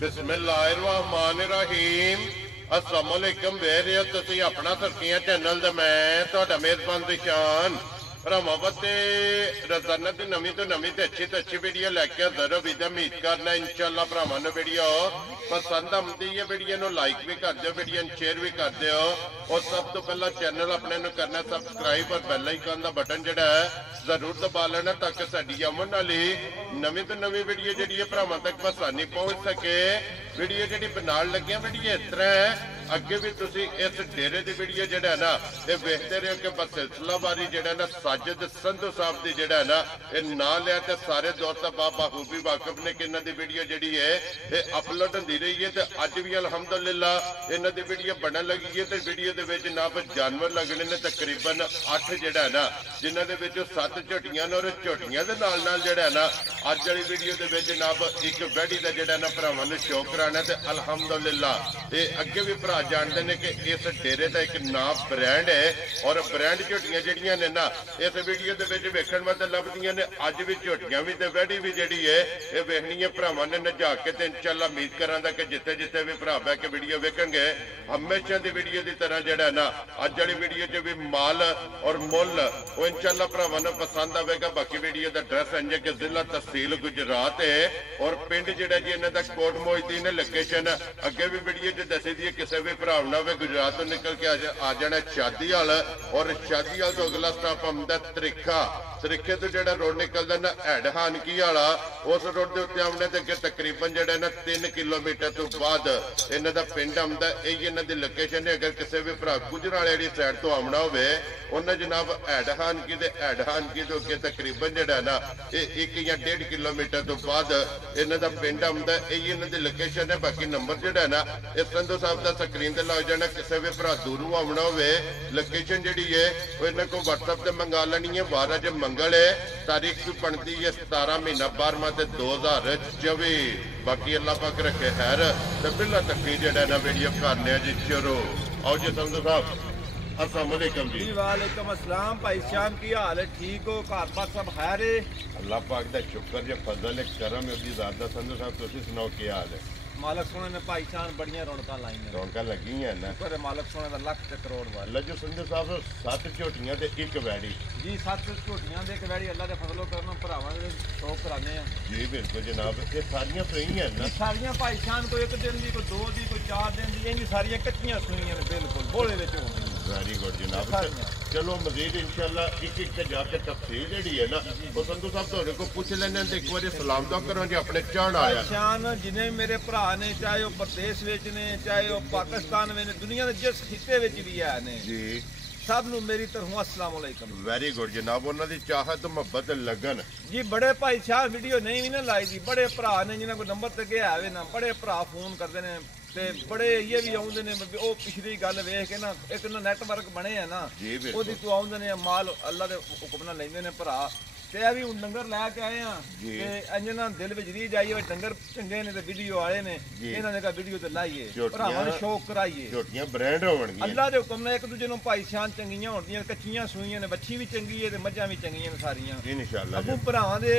बिस्मिल्लाहिर्रहमानिर्रहीम अस्सलाम वालेकुम वेरे तुसी अपना सरकियां चैनल ते मैं तुहाडा मेजबान दिशान रमावत रोजाना की नवी तो नवी तो अच्छी वीडियो लैके हाजिर भी उम्मीद करना इंशाअल्लाह भरावां नूं वीडियो पसंद आती है। वीडियो नूं लाइक भी कर दो, वीडियो नूं शेयर भी कर दो और सब तो पहला चैनल अपने नूं करना सबसक्राइब और बैल आइकन का बटन जिहड़ा है जरूर दबा लेना ताकि साडी आउण वाली नवी तो नवी वीडियो जिहड़ी है भरावां तक आसानी पहुंच सके। वीडियो जिहड़ी बनाउण लगे वीडियो इस तरह है, अगे भी तुसी इस डेरे की वीडियो जिहड़ा है ना ये वेखते रहो कि बस सिलसिलावारी जिहड़ा ना साजिद संधू साहब की जिहड़ा है ना ये ना लिया तो सारे दोस्त बाखूबी वाकिफ ने कि इन्हां दी वीडियो जिहड़ी है ये अपलोड होंदी रही है। तो अज भी अलहमदुलिल्लाह इन्हां दी वीडियो बनन लगी है। तो वीडियो दे विच जनाब जानवर लगने ने तकरीबन 8 जिहड़ा है ना, जिन्हां दे विच 7 झोटियां ने और झोटियां दे नाल जिहड़ा है ना अज वाली वीडियो दे विच जनाब एक वैडी दा जिहड़ा ना भरावां नूं शौक कराना। ते अलहमदुलिल्लाह ये अगे भी भरा जानते हैं कि इस डेरे का एक नाम ब्रांड है और ब्रांड झोटियां जिहड़ियां ने ना इस वीडियो दे विच वेखण वास्ते लभदियां ने। अज भी झोटियां भी ते वैडी भी जिहड़ी है ये वेखनी है भरावां ने नजा के। ते इंशाअल्लाह उम्मीद करांगा कि जिथे जिथे भी भरा बह के वीडियो वेखणगे हमेशा दी वीडियो की तरह जिहड़ा ना अज वाली वीडियो च भी माल और मुल वो इंशाअल्लाह भरावां नूं पसंद आवेगा। बाकी वीडियो का एड्रैस है कि जिला तहसील गुजरात है और पिंड जिहड़ा जी इन्हां दा कोट मोहिद्दीन लोकेशन अगे भी वीडियो च दसी दी है। किसी भी भरा ना वे गुजरात तो निकल के आ जाना शादीवाल और शादीवाल तो अगला स्टॉप आंदा त्रिखा। त्रिखे तो जो रोड निकलता ना हैड हानकी वाला उस रोड के उत्ते आने तो अगे तकरीबन जो 3 किलोमीटर तो बाद इन्हों का पिंड आता। यही इन्हों की लोकेशन है। अगर किसी भी भरा गुजराले वाली साइड तो आना हो उन्हें जनाब हैड हानकी तो अगे तकरीबन जोड़ा ना 1 या 1.5 किलोमीटर तो बाद इन्हों का पिंड आता। यही इन्हों की लोकेशन है। बाकी नंबर जोड़ा ना इस संधू साहब का स्क्रीन से लग जाना। किसी भी भरा दूरों आना हो लोकेशन जी है वो इन्हों को व्हाट्सएप से मंगा लेनी है। 12 ज मंगल है, तारीख भी बनती है 17 महीना 12वां 2024। बाकी अल्लाह पाक रखे खैर। तो बिल्ला तकरीर जड़ा ना वीडियो करने जी शुरू। आओ जी संधू साहब अस्सलाम वालेकुम जी। वालेकुम अस्सलाम भाई शाम की हाल है? ठीक हो? घर बार सब खैर है? अल्लाह पाक दा शुक्र जो फजल है करम है ज़्यादा। संधू साहब तुसीं सुनाओ क्या हाल है? मालक सोने ने भाई शान बड़ियां रौनकां लाईयां, रौनकां लगी हैं ना। पर मालक सोने दा लख ते करोड़ वाला। अल्लाह जो संधू साहब 7 झोटियां ते 1 वैड़ी जी 7 झोटियां ते 1 वैड़ी अल्लाह दे फजलो करना भरावां दे शौक कराने हैं जी। बिल्कुल जनाब ये सारियां सही हैं ना? सारियां भाई शान कोई 1 दिन दी कोई 2 दी कोई 4 दिन दी इंज सारियां कच्चियां सुईयां ने बिल्कुल बोले विच होंदी। वेरी गुड जनाब। चलो मजीद इंशाअल्लाह एक जाके तफसील जी है ना वो संधू साहब थोड़े को पूछ लेने। एक बार सलाम तो करो जी अपने चढ़ आया शान जिन्हें मेरे भरा ने, चाहे वो प्रदेश विच ने चाहे वो पाकिस्तान में ने, दुनिया के जिस खिते विच भी है ने जी, सब नूं मेरी तरफों अस्सलाम वालेकुम। वेरी गुड जनाब। उन्हां दी चाहत मुहब्बत लगन जी। बड़े भाई शाह वीडियो नहीं भी ना लाई दी, बड़े भरा ने जिन्हां को नंबर तक है ना, बड़े भरा फोन करते हैं ते बड़े ये भी आउंदे ने। ओ पिछली गल वेख के ना एक ना नेटवर्क बने है ना ओदी तो आउंदे ने माल अल्लाह दे हुक्म नाल लैंदे ने भरा। ते अभी हुण डंगर लैके आए हैं ते इंज ना दिल विच री जाइए डंगर चंगे ने ते वीडियो आए ने इन्हां ने का वीडियो ते लाइए भरावां ने शौक कराइए। झोटियां ब्रांड होणगियां अल्लाह दे हुक्म नाल एक दूजे नूं भाई शान चंगियां होंदियां। कच्चियां सूईयां ने, बच्ची भी चंगी है ते मज्जां भी चंगियां ने सारियां इंशाअल्लाह। अबू भरावां दे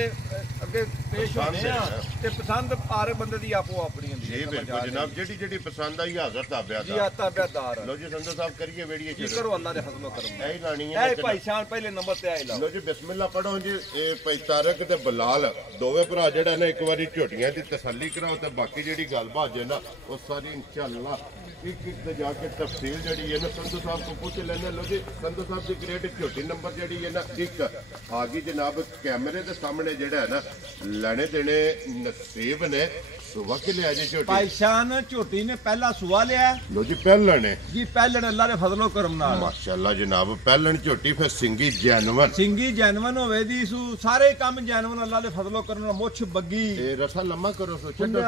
अगे पेश होने आ ते पसंद हर बंदे दी आपो अपनी होंदी है। जी बिल्कुल जनाब। जेडी पसंद आई हाज़र ताबेदार जी ताबेदार। लो जी संधू साहब करिए वीडियो जी करो अल्लाह दे फजलो करम। यही लानी है ए भाई शान पहले नंबर ते आई लो। लो जी बिस्मिल्लाह पढ़ो जी। ए भाई तारक ते बलाल दोवें भरा जेड़ा ना एक बारी झोटियां दी तसल्ली कराओ ते बाकी जेड़ी गलबात है ना वो सारी इंशाअल्लाह एक जाके तफसील जड़ी है ना संधू साहब को पूछ लेना। लो जी संधू साहब की ग्रेड झोटी नंबर जड़ी है ना 1 आ गई जनाब। कैमरे के सामने जेड़ा है ना लेने देने नसीब ने सुबह के लिया जी झोटी भाई शान झोटी ने पहला सुआ लिया। लो जी पहलन है जी, पहलन अल्लाह दे फजलो करम नाल माशाअल्लाह जनाब। पहलन झोटी फिर सिंगी जैनवन होवे दी सु सारे काम जैनवन अल्लाह दे फजलो करम नाल। मुछ बग्गी ए रसा लम्मा करो सो छड्डो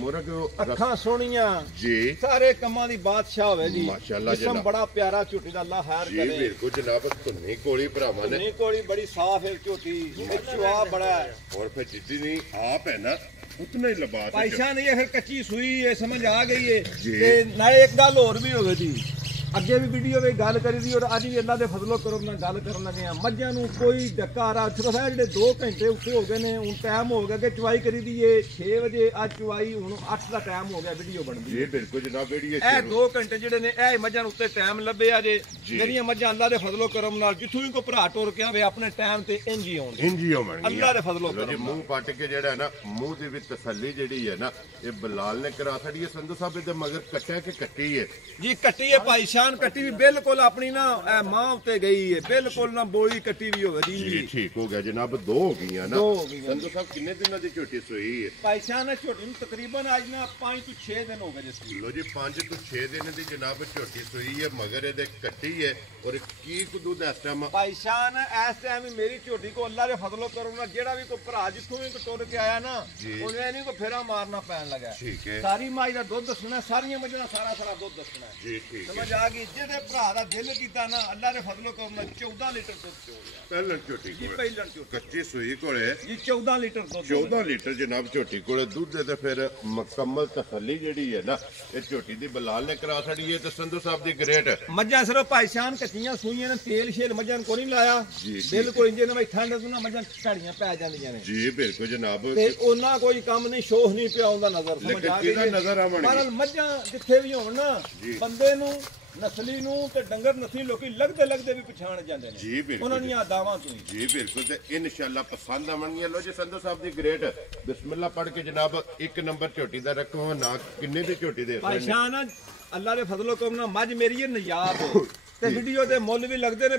मुरग अखां सोहणियां जी, सारे कमां दी बादशाह होवे जी माशाअल्लाह। जिसम बड़ा प्यारा झोटी दा अल्लाह खैर करे जी। बिल्कुल जनाब। धुन्नी कोली भरावां ने, धुन्नी कोली बड़ी साफ है झोटी, चुआ बड़ा है और फिर जितनी आप है ना उतना ही लबास पैसा नहीं है। फिर कच्ची सुई है समझ आ गई है। ना एक गल और भी होगी जी ਅੱਗੇ ਵੀ ਵੀਡੀਓ ਵਿੱਚ ਗੱਲ ਕਰੀ ਦੀ ਔਰ ਅੱਜ ਵੀ ਅੱਲਾ ਦੇ ਫਜ਼ਲੋ ਕਰਮ ਨਾਲ ਗੱਲ ਕਰਨ ਲੱਗੇ ਆ। ਮੱਝਾਂ ਨੂੰ ਕੋਈ ਡੱਕਾਰਾ ਸਿਰਫ ਹੈ ਜਿਹੜੇ 2 ਘੰਟੇ ਉੱਤੇ ਹੋ ਗਏ ਨੇ। ਹੁਣ ਟਾਈਮ ਹੋ ਗਿਆ ਕਿ ਚਵਾਈ ਕਰੀ ਦੀ ਏ 6 ਵਜੇ, ਅੱਜ ਚਵਾਈ ਹੁਣ 8 ਦਾ ਟਾਈਮ ਹੋ ਗਿਆ ਵੀਡੀਓ ਬਣਦੀ। ਜੀ ਬਿਲਕੁਲ ਜਨਾਬ, ਵੀਡੀਓ ਇਹ 2 ਘੰਟੇ ਜਿਹੜੇ ਨੇ ਇਹ ਮੱਝਾਂ ਨੂੰ ਉੱਤੇ ਟਾਈਮ ਲੱਭਿਆ ਜੇ। ਜਿਹੜੀਆਂ ਮੱਝਾਂ ਅੱਲਾ ਦੇ ਫਜ਼ਲੋ ਕਰਮ ਨਾਲ ਜਿੱਥੋਂ ਵੀ ਕੋਈ ਭਰਾ ਟੁਰ ਕੇ ਆਵੇ ਆਪਣੇ ਟਾਈਮ ਤੇ ਇੰਜ ਹੀ ਆਉਣ ਅੱਲਾ ਦੇ ਫਜ਼ਲੋ ਕਰਮ। ਮੂੰਹ ਪੱਟ ਕੇ ਜਿਹੜਾ ਨਾ ਮੂੰਹ ਦੀ ਵੀ ਤਸੱਲੀ ਜਿਹੜੀ ਹੈ ਨਾ ਇਹ ਬਲਾਲ ਨੇ ਕਰਾ ਛੜੀ ਹੈ। ਸੰਧੂ ਸਾਹਿਬ ਇਹਦੇ ਮਗਰ ਕੱਟਿਆ ਕਿ ਕੱਟੀ ਹੈ ਜੀ? ਕੱਟੀ ਹੈ ਭਾਈ ਸ਼ਾਨ, ਕੱਟੀ ਵੀ ਬਿਲਕੁਲ ਆਪਣੀ ਨਾ ਮਾਂ ਉੱਤੇ ਗਈ ਹੈ, ਬਿਲਕੁਲ ਨਾ ਬੋਲੀ ਕੱਟੀ ਵੀ ਹੋਵੇ ਜੀ। ਠੀਕ ਹੋ ਗਿਆ ਜਨਾਬ, 2 ਹੋ ਗਈਆਂ ਨਾ। ਸੰਧੂ ਸਾਹਿਬ ਕਿੰਨੇ ਦਿਨਾਂ ਦੀ ਝੋਟੀ ਸੋਈ ਹੈ ਭਾਈ ਸ਼ਾਨ? ਝੋਟੀ ਨੂੰ ਤਕਰੀਬਨ ਅੱਜ ਨਾ 5 ਤੋਂ 6 ਦਿਨ ਹੋ ਗਏ ਜੀ। ਲੋ ਜੀ 5 ਤੋਂ 6 ਦਿਨ ਦੀ ਜਨਾਬ ਝੋਟੀ ਸੋਈ ਹੈ, ਮਗਰ ਇਹਦੇ ਕੱਟੀ ਹੈ। ਔਰ ਕੀ ਕੁ ਇਸ ਟਾਈਮ ਭਾਈ ਸ਼ਾਨ? ਇਸ ਟਾਈਮ ਮੇਰੀ ਝੋਟੀ ਕੋ ਅੱਲਾ ਦੇ ਫਜ਼ਲੋ ਕਰਮ ਨਾਲ ਜਿਹੜਾ ਵੀ ਕੋਈ ਭਰਾ ਜਿੱਥੋਂ ਵੀ ਟੁਰ ਕੇ ਆਇਆ ਨਾ ਉਹਨੇ ਨਹੀਂ ਕੋਈ ਫੇਰਾ ਮਾਰਨਾ ਪੈਣ ਲੱਗਾ। ਠੀਕ ਹੈ, ਸਾਰੀ ਮਾਈ ਦਾ ਦੁੱਧ ਦੱਸਣਾ, ਸਾਰੀਆਂ ਮੱਝਾਂ ਦਾ ਸਾਰਾ ਦੁੱਧ ਦੱਸਣਾ ਜੀ। ਠੀਕ ਸਮਝ ਆ ਗਈ? ਜਿਹੜੇ ਭਰਾ ਦਾ ਦਿਲ ਕੀਤਾ ਨਾ ਅੱਲਾ ਦੇ ਫਜ਼ਲੋ ਕਰਮ ਨਾਲ 14 ਲੀਟਰ ਦੁੱਧ ਚੋਲਿਆ। ਪਹਿਲਣ ਝੋਟੀ ਜੀ ਪਹਿਲਣ ਝੋਟੀ ਕੱਚੀ ਸੂਈ ਕੋਲੇ ਜੀ 14 ਲੀਟਰ ਦੁੱਧ। 14 ਲੀਟਰ ਜਨਾਬ ਝੋਟੀ ਕੋਲੇ ਦੁੱਧ ਤੇ ਫਿਰ ਮੁਕੰਮਲ ਤਸੱਲੀ ਜਿਹੜੀ ਹੈ ਨਾ ਇਹ ਝੋਟੀ ਦੀ ਬਲਾਲ ਨੇ ਕਰਾ ਛੜੀ ਹੈ। ਤੇ ਸੰਧੂ ਸਾਹਿਬ ਦੀ ਗ੍ਰੇਟ ਮੱਝਾਂ ਸਿਰਫ ਭਾਈ ਸ਼ਾਨ ਕੱਚੀਆਂ ਸੂਈਆਂ ਨੇ, ਤੇਲ ਸ਼ੇਲ ਮੱਝਾਂ ਨੂੰ ਕੋਈ ਨਹੀਂ ਲਾਇਆ। ਬਿਲਕੁਲ ਇੰਜੇ ਨੇ ਠੰਡ ਤੋਂ ਨਾ ਮੱਝਾਂ ਝਾੜੀਆਂ ਪੈ ਜਾਂਦੀਆਂ ਨੇ ਜੀ। ਬਿਲਕੁਲ ਜਨਾਬ, ਤੇ ਉਹਨਾਂ ਕੋਈ ਕੰਮ ਨਹੀਂ, ਸ਼ੋਹ ਨਹੀਂ ਪਿਆ ਆਉਂਦਾ ਨਜ਼ਰ। ਸਮਝ ਆ ਗਈ? ਨਜ਼ਰ ਆਵਣਗੇ ਪਰ ਮੱਝਾਂ ਜਿੱਥੇ ਵੀ ਹੋਣ ਨਾ ਬੰਦੇ ਨੂੰ ਨਸਲੀ ਨੂੰ ਤੇ ਡੰਗਰ ਨਸਲੀ ਲੋਕੀ ਲੱਗਦੇ ਵੀ ਪਛਾਣ ਜਾਂਦੇ ਨੇ ਜੀ। ਬਿਲਕੁਲ ਉਹਨਾਂ ਦੀਆਂ ਅਦਾਵਾਂ ਤੋਂ ਜੀ। ਬਿਲਕੁਲ ਤੇ ਇਨਸ਼ਾਅੱਲਾ ਪਸੰਦ ਆਵਣਗੀਆਂ। ਲੋ ਜੀ ਸੰਧੂ ਸਾਹਿਬ ਦੀ ਗ੍ਰੇਟ ਬਿਸਮਿਲ੍ਲਾ ਪੜ੍ਹ ਕੇ ਜਨਾਬ 1 ਨੰਬਰ ਝੋਟੀ ਦਾ ਰੱਖੋ ਨਾ। ਕਿੰਨੇ ਦੀ ਝੋਟੀ ਦੇ ਭਾਈ ਸ਼ਾਨ? ਅੱਲਾ ਦੇ ਫਜ਼ਲੋ ਕਰਮ ਨਾਲ ਮੱਝ ਮੇਰੀ ਇਹ ਨਯਾਬ ਤੇ ਵੀਡੀਓ ਦੇ ਮੁੱਲ ਵੀ ਲੱਗਦੇ ਨੇ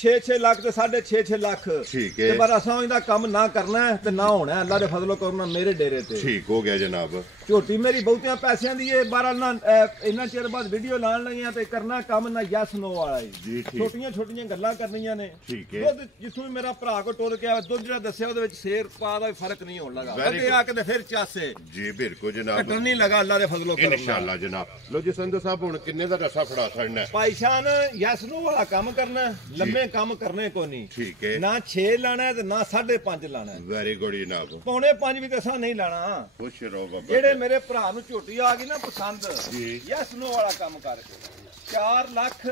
6-6 ਲੱਖ ਤੇ 6.5 ਲੱਖ। ਠੀਕ ਹੈ, ਤੇ ਪਰ ਅਸਾਂ ਇਹਦਾ ਕੰਮ ਨਾ ਕਰਨਾ ਤੇ ਨਾ ਹੋਣਾ। ਅੱਲਾ ਦੇ ਫਜ਼ਲੋ ਕਰਮ ਨਾਲ ਮੇਰੇ ਡੇਰੇ ਤੇ ਠੀਕ ਹੋ ਗਿਆ ਜਨਾਬ। ਝੋਟੀ ਮੇਰੀ ਬਹੁਤਿਆਂ ਪੈਸਿਆਂ ਦੀ ਏ। ਬਹਰਾਲ ਨਾ ਇੰਨਾ ਚਿਰ ਬਾਅਦ ਵੀਡੀਓ ਲਾਣ ਲੱਗੀਆਂ ਤੇ ਕਰਨਾ ਕੰਮ ਨਾ ਯੈਸ ਨੋ ਵਾਲਾ ਜੀ। ਛੋਟੀਆਂ ਗੱਲਾਂ ਕਰਨੀਆਂ ਨੇ। ਠੀਕ ਹੈ, ਦੁੱਧ ਜਿੱਥੋਂ ਵੀ ਮੇਰਾ ਭਰਾ ਕੋ ਟੁਰ ਕੇ ਆਇਆ ਦੁੱਧ ਜਿਹੜਾ ਦੱਸਿਆ ਉਹਦੇ ਵਿੱਚ ਸ਼ੇਰ ਪਾ ਦਾ ਵੀ ਫਰਕ ਨਹੀਂ ਹੋਣ ਲੱਗਾ। ਅੱਗੇ ਆ ਕੇ ਤੇ ਫਿਰ ਚਾਸੇ ਜੀ। ਬਿਲਕੁਲ ਜਨਾਬ, ਕੱਟਣ ਨਹੀਂ ਲੱਗਾ ਅੱਲਾ ਦੇ ਫਜ਼ਲੋ ਕਰਮ ਇਨਸ਼ਾਅੱਲਾ ਜਨਾਬ। ਲੋ ਜੀ ਸੰਧੂ ਸਾਹਿਬ ਹੁਣ ਕਿੰਨੇ ਦਾ ਰਸਾ ਫੜਾ ਛੜਨਾ? ਭਾਈ ਸ਼ਾਨ ਯੈਸ ਨੋ ਵਾਲਾ ਕੰਮ ਕਰਨਾ, ਲੰਮੇ ਕੰਮ ਕਰਨੇ ਕੋ ਨਹੀਂ। ਠੀਕ ਹੈ, ਨਾ 6 ਲਾਣਾ ਤੇ ਨਾ 5.5 ਲਾਣਾ। ਵੈਰੀ ਗੁੱਡ ਜਨਾਬ। 4.5 ਵੀ ਤੇ ਅਸਾਂ ਨਹੀਂ ਲਾਣਾ। ਖੁਸ਼ ਰਹੋ ਬਾਬਾ। ਜਿਹੜੇ ਮੇਰੇ ਭਰਾ ਨੂੰ ਝੋਟੀ ਆ ਗਈ ਨਾ ਪਸੰਦ ਜੀ ਯੈਸ ਨੋ ਵਾਲਾ ਕੰਮ ਕਰਕੇ 4 ਲੱਖ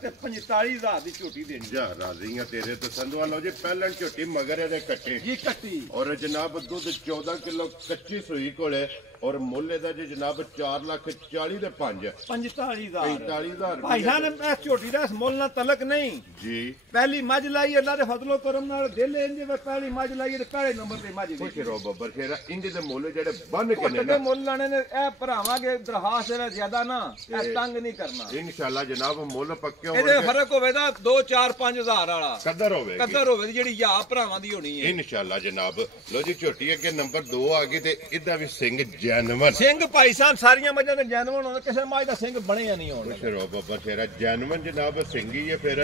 ਤੇ 45,000 ਦੀ ਝੋਟੀ ਦੇਣੀ। ਜਾ ਰਾਜ਼ੀਆਂ ਤੇਰੇ ਤੇ ਸੰਧੂ। ਲੋ ਜੀ ਪਹਿਲਣ ਝੋਟੀ ਮਗਰ ਇਹਦੇ ਕੱਟੇ ਜੀ ਕੱਟੀ ਔਰ ਜਨਾਬ ਦੁੱਧ 14 ਕਿਲੋ ਕੱਚੀ ਸੂਈ ਕੋਲੇ ਔਰ ਮੁੱਲ ਇਹਦਾ ਜੀ ਜਨਾਬ 4,40,000 ਦੇ 5 45,000 ਭਾਈ ਸਾਹਿਬ ਇਸ ਝੋਟੀ ਦਾ ਮੁੱਲ ਨਾਲ ਤਲਕ ਨਹੀਂ ਜੀ। ਪਹਿਲੀ ਮੱਝ ਲਾਈ ਅੱਲਾ ਦੇ ਫਜ਼ਲੋ ਕਰਮ ਨਾਲ ਦਿਲ ਇੰਜ ਵੇ ਪਹਿਲੀ ਮੱਝ ਲਾਈ ਤੇ ਪਹਿਲੇ ਨੰਬਰ ਤੇ ਮੱਝ ਖੁਸ਼ ਰਹੋ ਬੱਬਰ ਸ਼ੇਰਾ। ਇੰਜ ਦੇ ਮੁੱਲ ਜਿਹੜੇ ਬੰਨ ਕੇ ਨੇ ਨਾ ਮੁੱਲ ਲਾਣੇ ਨੇ ਇਹ ਭਰਾਵਾਂਗੇ ਦਰਖਾਸਤ ਇਹਦਾ ਜ਼ਿਆਦਾ ਨਾ ਇਹ ਤੰਗ ਨਹੀਂ ਕਰਨਾ ਇਨਸ਼ਾਅੱਲਾ ਜਨਾਬ। ਮੁੱਲ ਪੱਕੇ ਹੋਣਗੇ, ਇਹਦੇ ਫਰਕ ਹੋਵੇ ਤਾਂ 2-4-5,000 ਵਾਲਾ ਕਦਰ ਹੋਵੇ ਜਿਹੜੀ ਯਾ ਭਰਾਵਾਂ ਦੀ ਹੋਣੀ ਹੈ ਇਨਸ਼ਾਅੱਲਾ ਜਨਾਬ। ਲੋ ਜੀ ਝੋਟੀ ਅੱਗੇ ਨੰਬਰ 2 ਆ ਗਈ ਤੇ ਇਹਦਾ ਵੀ ਸਿੰਘ ਜੈਨਵਨ ਸਿੰਘ। ਭਾਈ ਸਾਹਿਬ ਸਾਰੀਆਂ ਮੱਝਾਂ ਦੇ ਜੈਨਵਨ ਹੋਣ, ਕਿਸੇ ਮੱਝ ਦਾ ਸਿੰਘ ਬਣਿਆ ਨਹੀਂ ਹੋਣਾ। ਖੁਸ਼ ਰਹੋ ਬੱਬਰ ਸ਼ੇਰਾ। ਜੈਨਵਨ ਜਨਾਬ ਸਿੰਘੀ ਹੈ। ਫਿਰ